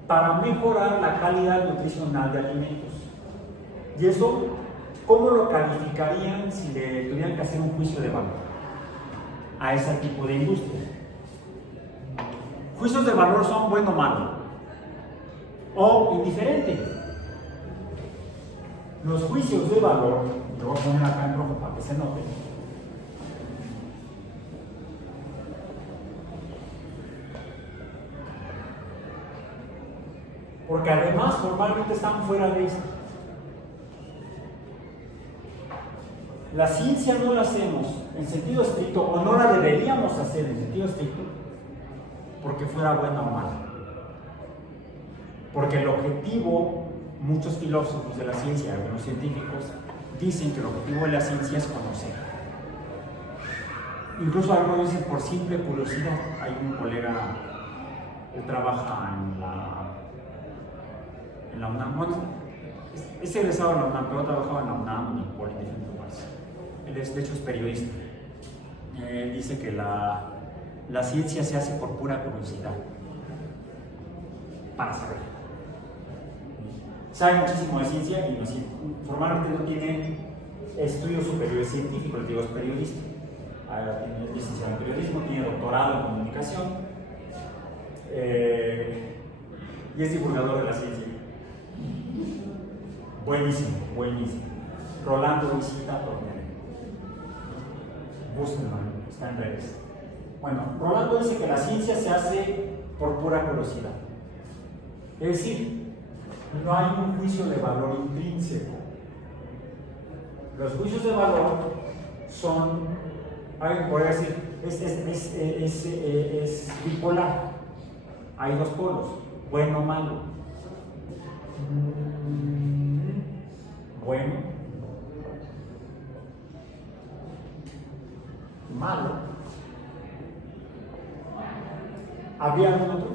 para mejorar la calidad nutricional de alimentos. Y eso, ¿cómo lo calificarían si le tuvieran que hacer un juicio de valor a ese tipo de industria? Juicios de valor son bueno o malo, o indiferente. Los juicios de valor, lo voy a poner acá en rojo para que se note. Porque además formalmente están fuera de esto. La ciencia no la hacemos en sentido estricto, o no la deberíamos hacer en sentido estricto, porque fuera buena o mala. Porque el objetivo, muchos filósofos de la ciencia, algunos científicos, dicen que el objetivo de la ciencia es conocer. Incluso algunos dicen por simple curiosidad. Hay un colega, él trabaja en la UNAM, bueno, es egresado de la UNAM, pero ha trabajado en la UNAM y por diferentes lugares. Él de hecho es periodista. Él dice que la ciencia se hace por pura curiosidad, para saber. Sabe muchísimo de ciencia y formalmente no tiene estudios superiores científicos, les digo, es periodista. Tiene licenciado en periodismo, tiene doctorado en comunicación y es divulgador de la ciencia. Buenísimo, buenísimo. Rolando Visita Tornero. Búsquenlo, está en redes. Bueno, Rolando dice que la ciencia se hace por pura curiosidad. Es decir, no hay un juicio de valor intrínseco. Los juicios de valor son, alguien podría decir, es bipolar. Hay dos polos, bueno o malo. Bueno, malo. ¿Habría algún otro?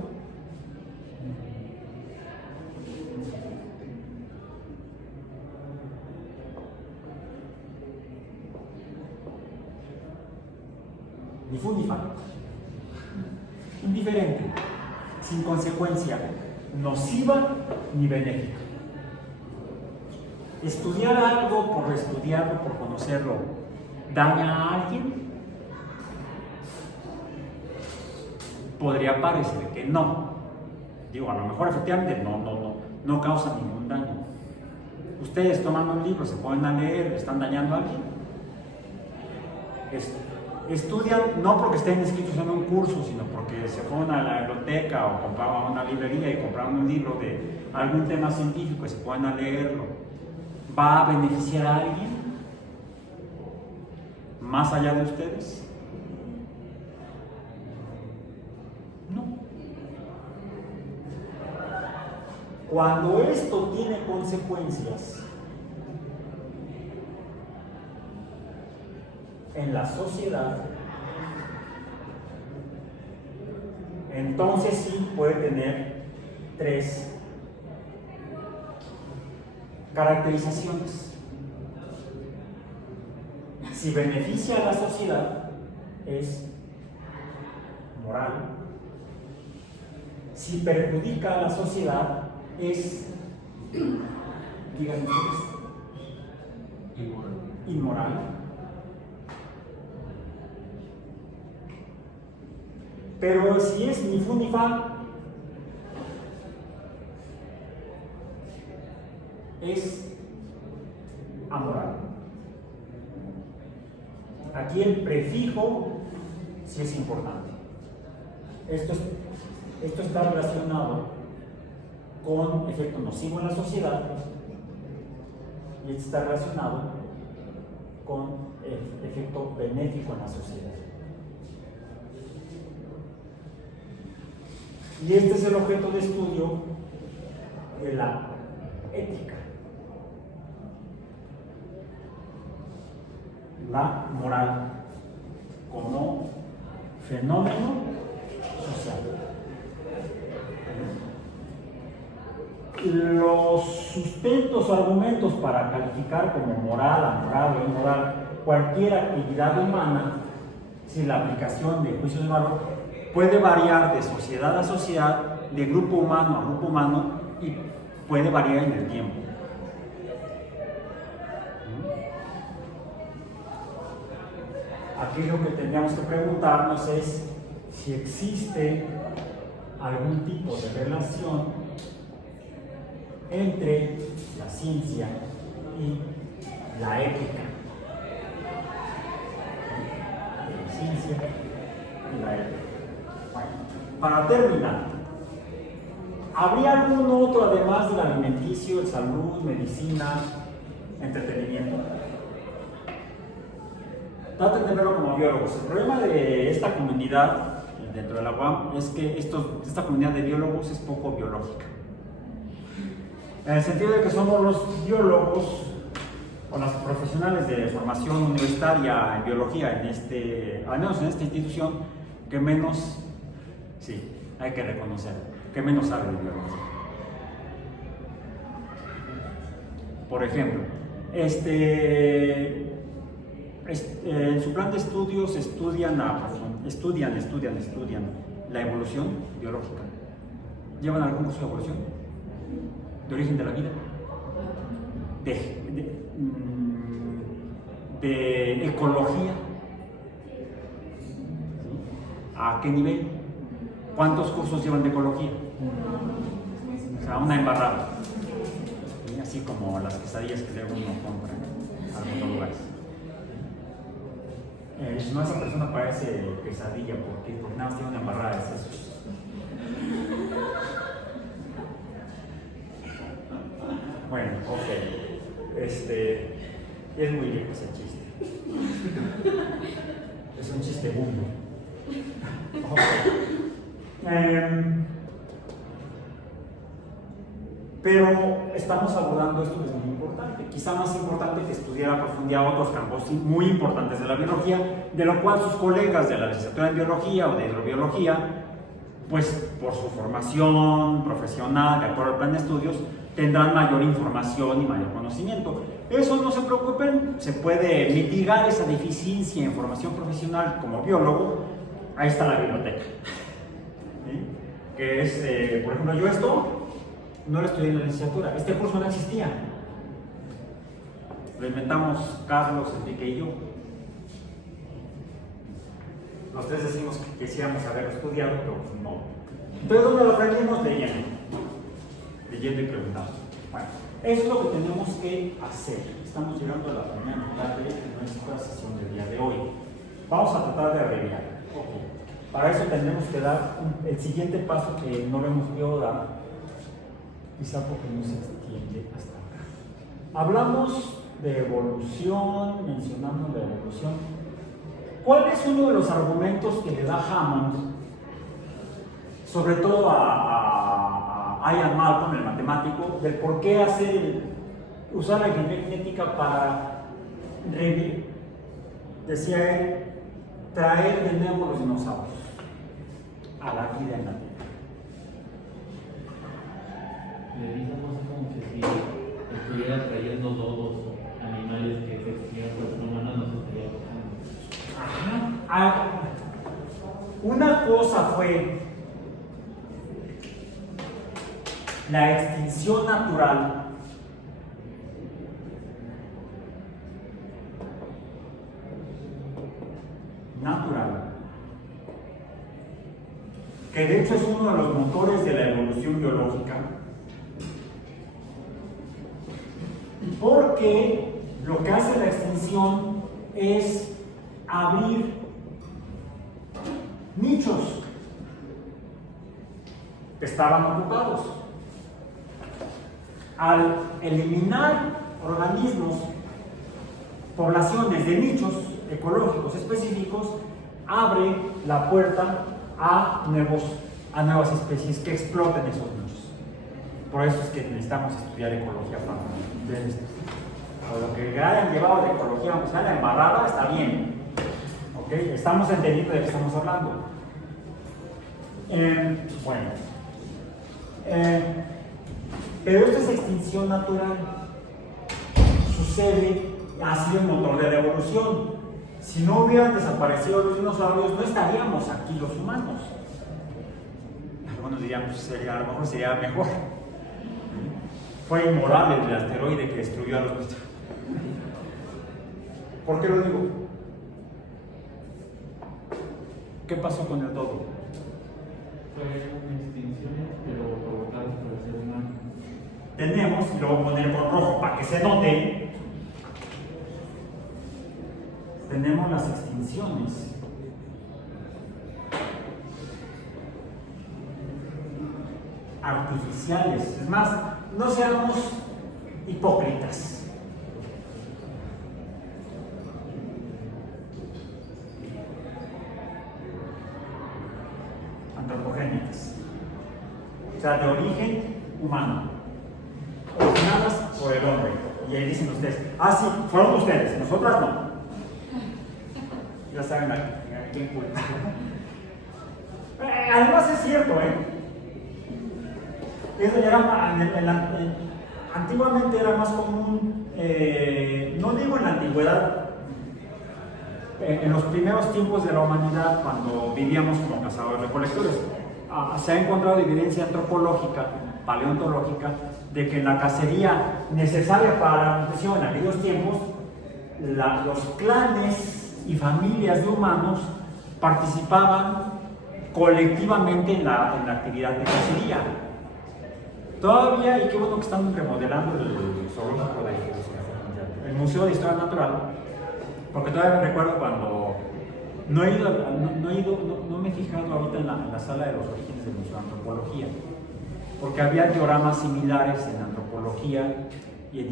Ni fu ni fa. Indiferente, sin consecuencia, nociva ni benéfica. Estudiar algo por estudiarlo, por conocerlo, ¿daña a alguien? Podría parecer que no. Digo, a lo mejor efectivamente no causa ningún daño. Ustedes tomando un libro, se ponen a leer, ¿están dañando a alguien? Estudian no porque estén inscritos en un curso, sino porque se fueron a la biblioteca o compraban a una librería y compraron un libro de algún tema científico y se ponen a leerlo. ¿Va a beneficiar a alguien más allá de ustedes? No. Cuando esto tiene consecuencias en la sociedad, entonces sí puede tener tres caracterizaciones. Si beneficia a la sociedad, es moral. Si perjudica a la sociedad, es, díganme ustedes, inmoral. Pero si es ni fu ni fa, es amoral. Aquí el prefijo sí es importante. Esto está relacionado con efecto nocivo en la sociedad y está relacionado con efecto benéfico en la sociedad. Y este es el objeto de estudio de la ética. la moral como fenómeno social. Los sustentos o argumentos para calificar como moral, amoral o inmoral cualquier actividad humana, si la aplicación de juicios de valor puede variar de sociedad a sociedad, de grupo humano a grupo humano, y puede variar en el tiempo. Aquí lo que tendríamos que preguntarnos es si existe algún tipo de relación entre la ciencia y la ética. La ciencia y la ética. Bueno, para terminar, ¿habría algún otro además del alimenticio, de salud, medicina, entretenimiento? Traten de verlo como biólogos. El problema de esta comunidad dentro de la UAM es que esta comunidad de biólogos es poco biológica. En el sentido de que somos los biólogos o los profesionales de formación universitaria en biología, al menos en esta institución, que menos, sí, hay que reconocer, que menos sabe de biología. Por ejemplo, en su plan de estudios estudian la evolución biológica. ¿Llevan algún curso de evolución? ¿De origen de la vida? ¿De ecología? ¿A qué nivel? ¿Cuántos cursos llevan de ecología? O sea, una embarrada. ¿Sí? Así como las quesadillas que luego uno compra en algunos lugares. No, esa persona parece quesadilla porque nada más tiene una embarrada de sesos. Bueno, ok. Es muy rico ese chiste. Es un chiste bumbo. Okay. Pero estamos abordando esto que es muy importante, quizá más importante que estudiar a profundidad otros campos muy importantes de la biología, de lo cual sus colegas de la licenciatura en biología o de hidrobiología, pues por su formación profesional, de acuerdo al plan de estudios, tendrán mayor información y mayor conocimiento. Eso no se preocupen, se puede mitigar esa deficiencia en formación profesional como biólogo. Ahí está la biblioteca. ¿Sí? Que es, por ejemplo, yo esto no lo estudié en la licenciatura, este curso no existía. Lo inventamos Carlos, Enrique y yo. Los tres decimos que quisiéramos haberlo estudiado, pero pues no. Entonces, ¿dónde lo aprendimos? Leyendo y preguntando. Bueno, eso es lo que tenemos que hacer. Estamos llegando a la primera mitad de nuestra sesión del día de hoy. Vamos a tratar de abreviar. Okay. Para eso tendremos que dar el siguiente paso que no lo hemos podido dar, quizá porque no se extiende hasta acá. Hablamos de evolución, mencionamos la evolución. ¿Cuál es uno de los argumentos que le da Hammond, sobre todo a Ian Malcolm, el matemático, del por qué usar la ingeniería genética para, decía él, traer de nuevo los dinosaurios a la vida en la Tierra? Le dice más como que si estuviera trayendo todos animales que se extinguieron por ser humano, no se estaría tocando. Ajá. Una cosa fue la extinción natural que de hecho es uno de los motores de la evolución biológica, porque lo que hace la extinción es abrir nichos que estaban ocupados. Al eliminar organismos, poblaciones de nichos ecológicos específicos, abre la puerta a nuevas especies que exploten esos nichos. Por eso es que necesitamos estudiar ecología para ver esto. o lo que hayan llevado de ecología, aunque sea la embarrada, está bien. ¿Ok? Estamos entendiendo de qué estamos hablando. Bueno. Pero esto es extinción natural. Sucede, ha sido el motor de la evolución. Si no hubieran desaparecido los dinosaurios, no estaríamos aquí los humanos. Algunos dirían, pues a lo mejor sería mejor. Fue inmoral el asteroide que destruyó a los nuestros. ¿Por qué lo digo? ¿Qué pasó con el todo? Fueron extinciones, pero provocadas por el ser humano. Tenemos, y lo voy a poner con rojo para que se note, tenemos las extinciones artificiales. Es más, no seamos hipócritas. Antropogénicas. O sea, de origen humano. Originadas por el hombre. Y ahí dicen ustedes, sí, fueron ustedes, nosotras no. Ya saben a quién culpa. Además es cierto, Eso ya era, antiguamente era más común, no digo en la antigüedad, en los primeros tiempos de la humanidad, cuando vivíamos como cazadores-recolectores, se ha encontrado evidencia antropológica, paleontológica, de que en la cacería necesaria para la nutrición en aquellos tiempos, los clanes y familias de humanos participaban colectivamente en la actividad de cacería. Todavía, y qué bueno que están remodelando el zoológico el Museo de Historia Natural, porque todavía me recuerdo cuando no me he fijado ahorita en la sala de los orígenes del Museo de Antropología, porque había dioramas similares en antropología y en el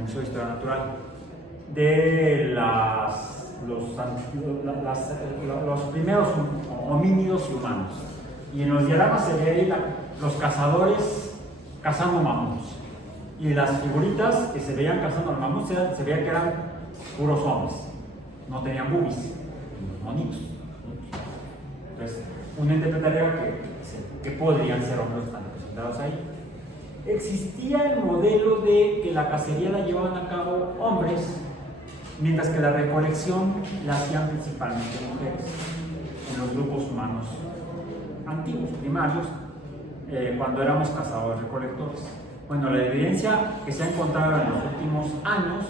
Museo de Historia Natural de los primeros homínidos humanos, y en los dioramas se veían los cazadores cazando mamuts, y las figuritas que se veían cazando al mamut se veía que eran puros hombres, no tenían boobies, monitos. Entonces uno interpretaría que podrían ser hombres que están representados ahí. Existía el modelo de que la cacería la llevaban a cabo hombres, mientras que la recolección la hacían principalmente mujeres en los grupos humanos antiguos, primarios, cuando éramos cazadores-recolectores. Bueno, la evidencia que se ha encontrado en los últimos años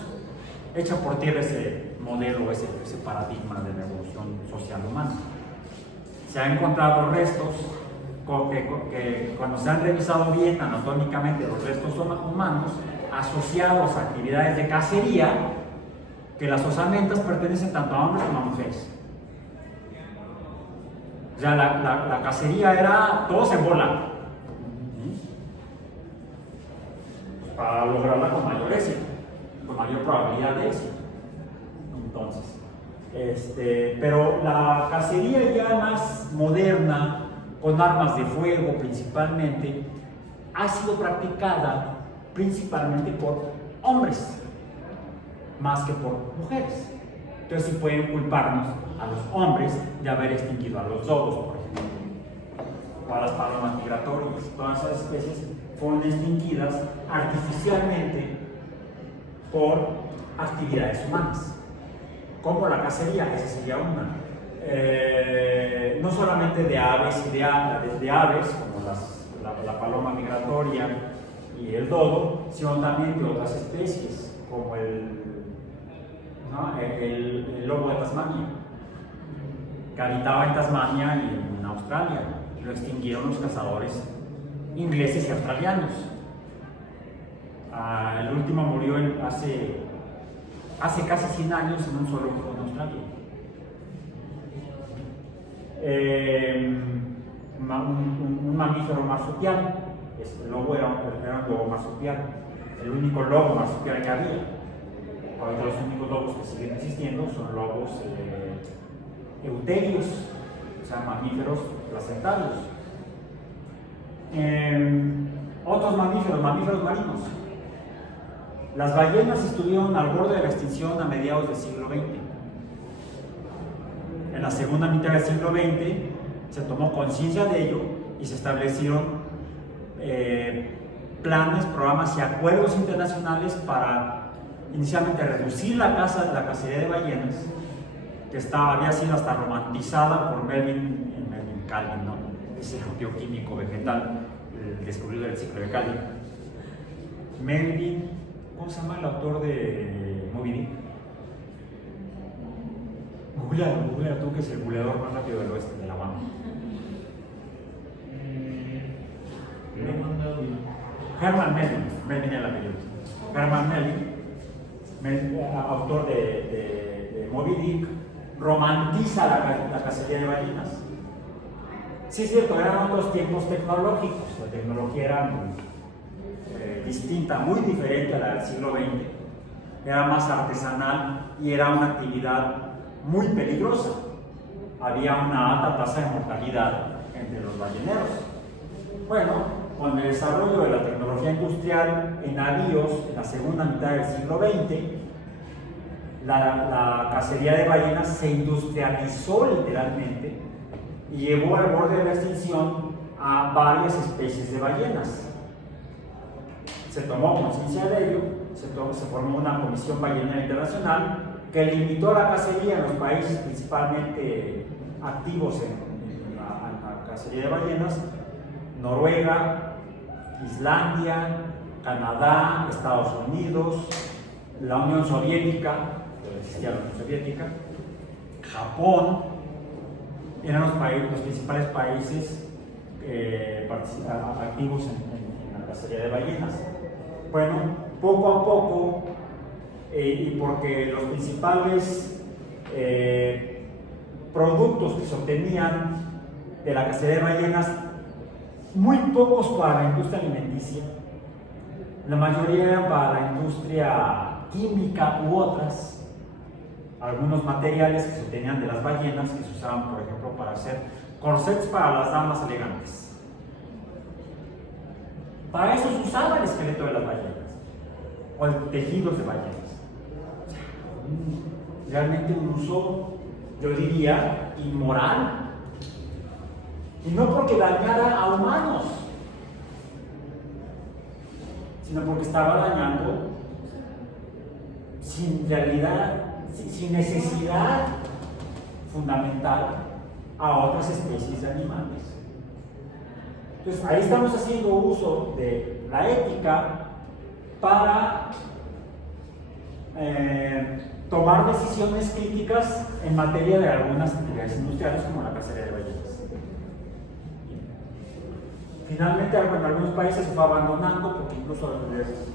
echa por tierra ese modelo, ese paradigma de la evolución social humana. Se han encontrado restos que cuando se han revisado bien anatómicamente los restos humanos asociados a actividades de cacería, que las osamentas pertenecen tanto a hombres como a mujeres. O sea, la cacería era todos en bola, para lograrla con mayor éxito, con mayor probabilidad de éxito. Entonces, pero la cacería ya más moderna, con armas de fuego principalmente, ha sido practicada principalmente por hombres, más que por mujeres. Entonces sí pueden culparnos a los hombres de haber extinguido a los lobos, por ejemplo, o a las palomas migratorias. Todas esas especies fueron extinguidas artificialmente por actividades humanas, como la cacería, esa sería una. No solamente de aves y de aves, como la paloma migratoria y el dodo, sino también de otras especies, como el lobo de Tasmania, que habitaba en Tasmania y en Australia. Lo extinguieron los cazadores ingleses y australianos. El último murió hace casi 100 años en un zoológico en Australia. Un mamífero marsupial, el lobo era un lobo marsupial, el único lobo marsupial que había. Ahorita los únicos lobos que siguen existiendo son lobos euterios, o sea, mamíferos placentarios. Otros mamíferos marinos. Las ballenas estuvieron al borde de la extinción a mediados del siglo XX. En la segunda mitad del siglo XX se tomó conciencia de ello y se establecieron planes, programas y acuerdos internacionales para inicialmente reducir la cacería de ballenas, que había sido hasta romantizada por Melvin Calvin, ¿no? Ese geoquímico vegetal, el descubridor del ciclo de Calvin. Melvin, ¿cómo se llama el autor de Moby Dick? Googlea tú, que es el googleador más rápido del oeste de la Habana. Herman Melvin el apellido. Herman Melvin, autor de Moby Dick, romantiza la cacería de ballenas. Sí, es cierto, eran otros tiempos tecnológicos, la tecnología era distinta, muy diferente a la del siglo XX, era más artesanal y era una actividad muy peligrosa. Había una alta tasa de mortalidad entre los balleneros. Bueno, con el desarrollo de la tecnología industrial en navíos en la segunda mitad del siglo XX, la cacería de ballenas se industrializó literalmente y llevó al borde de la extinción a varias especies de ballenas. Se tomó conciencia de ello, se formó una comisión ballenera internacional que limitó la cacería en los países principalmente activos en la cacería de ballenas: Noruega, Islandia, Canadá, Estados Unidos, la Unión Soviética, que existía la Unión Soviética, Japón. Eran los principales países activos en la cacería de ballenas. Bueno, poco a poco, y porque los principales productos que se obtenían de la cacería de ballenas, muy pocos para la industria alimenticia, la mayoría eran para la industria química u otras. Algunos materiales que se obtenían de las ballenas, que se usaban, por ejemplo, para hacer corsets para las damas elegantes. Para eso se usaba el esqueleto de las ballenas o el tejidos de ballenas. Realmente un uso, yo diría, inmoral, y no porque dañara a humanos, sino porque estaba dañando sin necesidad fundamental a otras especies de animales. Entonces ahí estamos haciendo uso de la ética para tomar decisiones críticas en materia de algunas actividades industriales, como la cacería de ballenas. Finalmente, en algunos países se fue abandonando porque incluso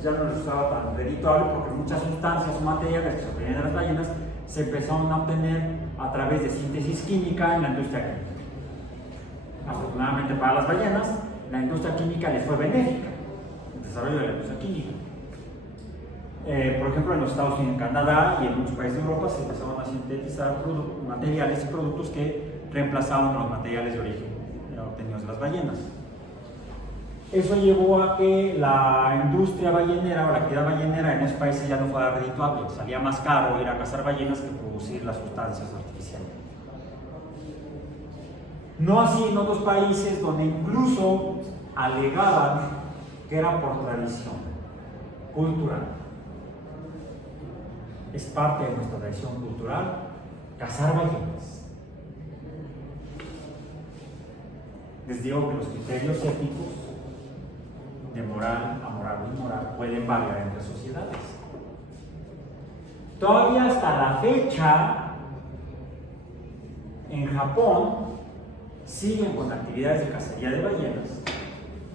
ya no les estaba tan redituable, porque muchas sustancias o materiales que se obtenían de las ballenas se empezaron a obtener a través de síntesis química en la industria química. Afortunadamente para las ballenas, la industria química les fue benéfica, el desarrollo de la industria química. Por ejemplo, en los Estados Unidos, en Canadá y en muchos países de Europa se empezaron a sintetizar materiales y productos que reemplazaban los materiales de origen obtenidos de las ballenas. Eso llevó a que la industria ballenera o la actividad ballenera en esos países ya no fuera redituable. Salía más caro ir a cazar ballenas que producir las sustancias artificiales. No así en otros países donde incluso alegaban que era por tradición cultural. Es parte de nuestra tradición cultural cazar ballenas. Les digo que los criterios éticos de moral a moral o inmoral pueden variar entre sociedades. Todavía hasta la fecha, en Japón siguen con actividades de cacería de ballenas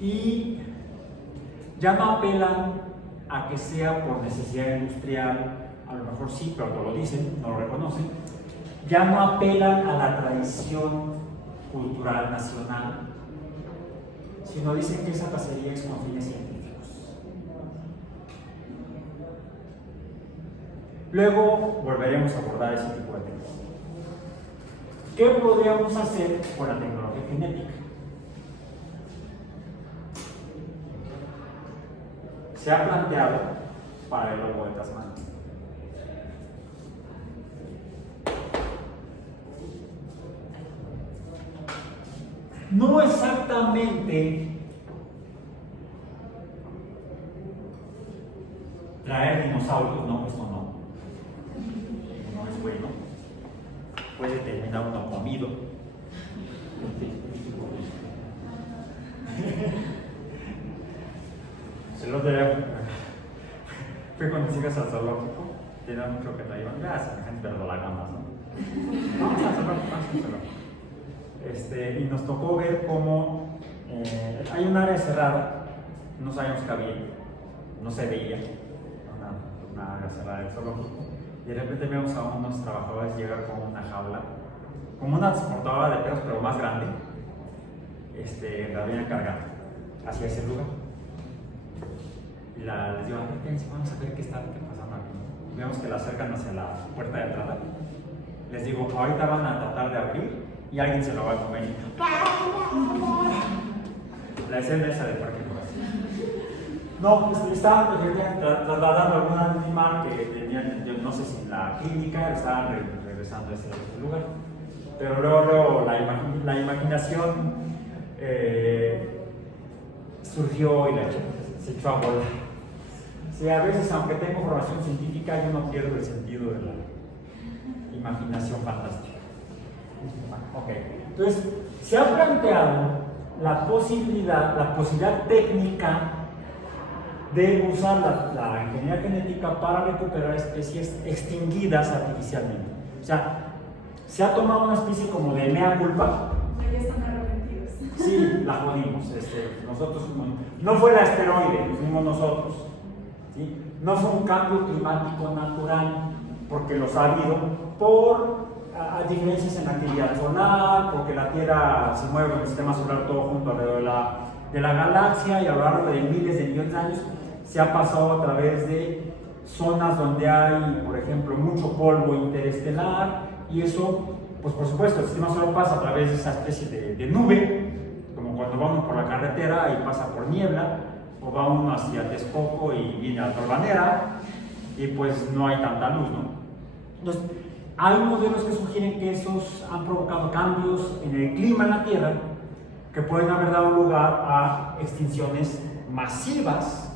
y ya no apelan a que sea por necesidad industrial, a lo mejor sí, pero no lo dicen, no lo reconocen. Ya no apelan a la tradición cultural nacional, sino dicen que esa cacería es con fines científicos. Luego volveremos a abordar ese tipo de temas. ¿Qué podríamos hacer con la tecnología genética? Se ha planteado para el lobo de Tasmania. No exactamente traer dinosaurios, no, eso no. No es bueno. Puede terminar uno comido. El otro día fui con mis hijas al zoológico, tenía mucho que no iban, gracias, gente, pero la ganas, ¿no? Vamos al zoológico. Y nos tocó ver cómo hay un área cerrada, no sabíamos qué había, no se veía, una área cerrada del zoológico, y de repente vemos a unos trabajadores llegar con una jaula, como una transportadora de perros, pero más grande, la habían cargado hacia ese lugar. Y les digo, vamos a ver qué está pasando aquí. Y vemos que la acercan hacia la puerta de entrada. Les digo, ahorita van a tratar de abrir y alguien se lo va a comer. La escena esa de Parque Jurásico. No, estaban trasladando a algún animal que tenían, yo no sé si en la clínica, estaban regresando a ese lugar. Pero luego la imaginación surgió y se echó a volar. Sí, a veces, aunque tengo formación científica, yo no pierdo el sentido de la imaginación fantástica. Ok, entonces, se ha planteado la posibilidad técnica de usar la ingeniería genética para recuperar especies extinguidas artificialmente. O sea, se ha tomado una especie como de mea culpa. Ya están arrepentidos. Sí, la jodimos. Nosotros no fue el asteroide, fuimos nosotros. ¿Sí? No fue un cambio climático natural, porque los ha habido por diferencias en la actividad solar, porque la Tierra se mueve con el sistema solar todo junto alrededor de la galaxia, y a lo largo de miles de millones de años se ha pasado a través de zonas donde hay, por ejemplo, mucho polvo interestelar, y eso, pues por supuesto, el sistema solar pasa a través de esa especie de nube, como cuando vamos por la carretera y pasa por niebla, o va uno hacia Texcoco y viene a Torbanera, y pues no hay tanta luz, ¿no? Entonces, hay modelos que sugieren que esos han provocado cambios en el clima en la Tierra que pueden haber dado lugar a extinciones masivas,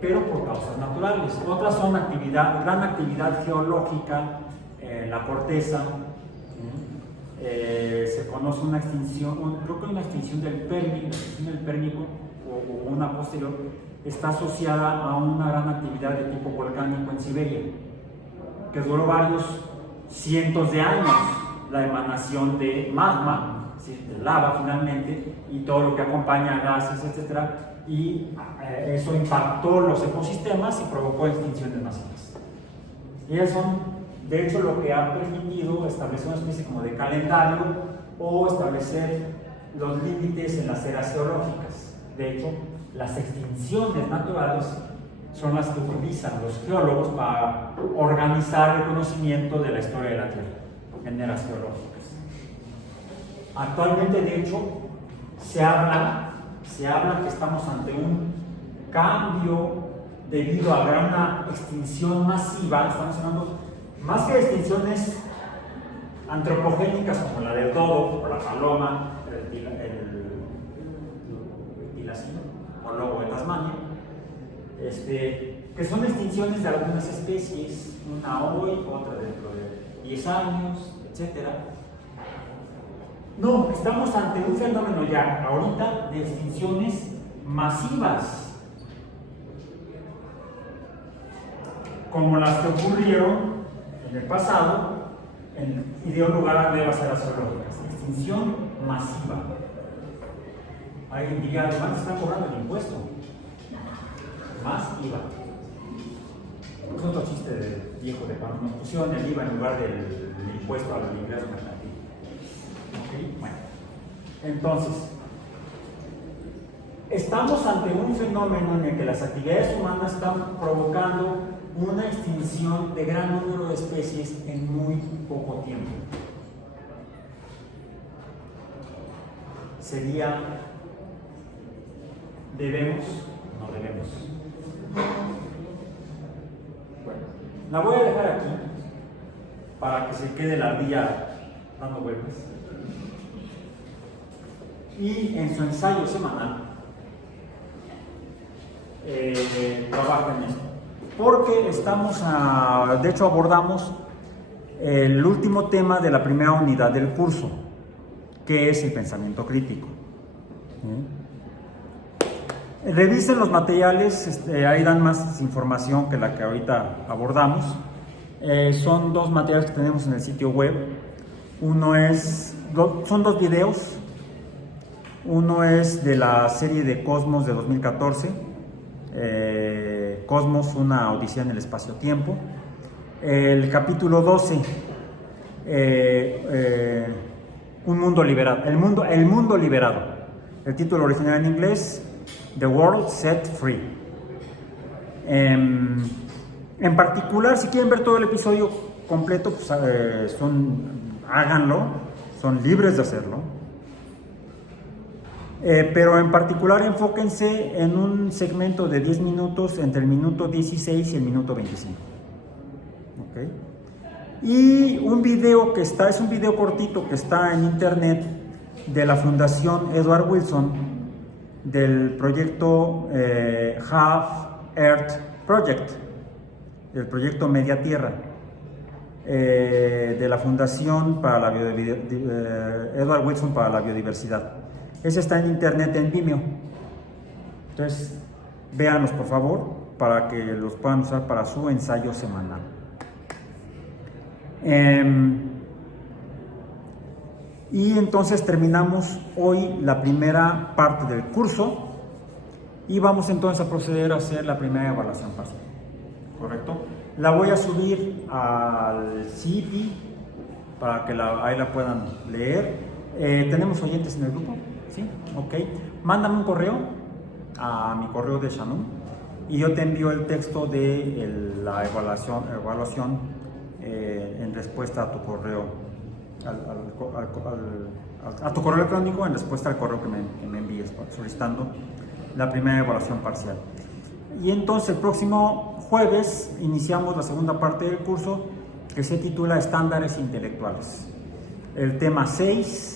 pero por causas naturales. Otras son gran actividad geológica, la corteza. Se conoce una extinción, creo que una extinción del Pérmico, o una posterior, está asociada a una gran actividad de tipo volcánico en Siberia, que duró varios cientos de años, la emanación de magma, ¿sí?, de lava finalmente, y todo lo que acompaña gases, etc. Y eso impactó los ecosistemas y provocó extinciones masivas. Y eso, de hecho, lo que ha permitido establecer una especie como de calendario o establecer los límites en las eras geológicas. De hecho, las extinciones naturales son las que utilizan los geólogos para organizar el conocimiento de la historia de la Tierra en eras geológicas. Actualmente, de hecho, se habla que estamos ante un cambio debido a una extinción masiva. Estamos hablando más que de extinciones antropogénicas como la del dodo o la paloma, o lobo de Tasmania, que son extinciones de algunas especies, una hoy, otra dentro de 10 años, etc. No, estamos ante un fenómeno ya ahorita de extinciones masivas, como las que ocurrieron en el pasado y dio lugar a nuevas eras geológicas. Extinción masiva. Alguien diría, además están cobrando el impuesto. Más IVA. Es otro chiste viejo de cuando nos pusieron el IVA en lugar del impuesto al ingreso mercantil. ¿Okay? Bueno, entonces, estamos ante un fenómeno en el que las actividades humanas están provocando una extinción de gran número de especies en muy poco tiempo. Sería, no debemos. La voy a dejar aquí para que se quede la ardilla dando vueltas. Y en su ensayo semanal trabaja en esto. Porque de hecho abordamos el último tema de la primera unidad del curso, que es el pensamiento crítico. Revisen los materiales, ahí dan más información que la que ahorita abordamos. Son dos materiales que tenemos en el sitio web. Son dos videos. Uno es de la serie de Cosmos de 2014, Cosmos, una odisea en el espacio-tiempo. El capítulo 12, un mundo liberado, el mundo liberado. El título original en inglés, The World Set Free. En particular, si quieren ver todo el episodio completo, pues, háganlo, son libres de hacerlo. Pero en particular enfóquense en un segmento de 10 minutos entre el minuto 16 y el minuto 25. ¿Okay? Y un video es un video cortito que está en internet de la Fundación Edward Wilson, del proyecto Half Earth Project, el proyecto Media Tierra, de la Fundación para la Edward Wilson para la Biodiversidad. Ese está en internet en Vimeo. Entonces, véanlos por favor para que los puedan usar para su ensayo semanal. Y entonces terminamos hoy la primera parte del curso y vamos entonces a proceder a hacer la primera evaluación parcial. ¿Correcto? La voy a subir al sitio para que ahí la puedan leer. ¿Tenemos oyentes en el grupo? ¿Sí? Ok. Mándame un correo a mi correo de Shannon y yo te envío el texto de la evaluación en respuesta a tu correo, a tu correo electrónico, en respuesta al correo que me envíes solicitando la primera evaluación parcial. Y entonces el próximo jueves iniciamos la segunda parte del curso, que se titula Estándares Intelectuales. El tema 6,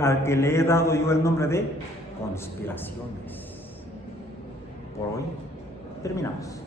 al que le he dado yo el nombre de conspiraciones. Por hoy terminamos.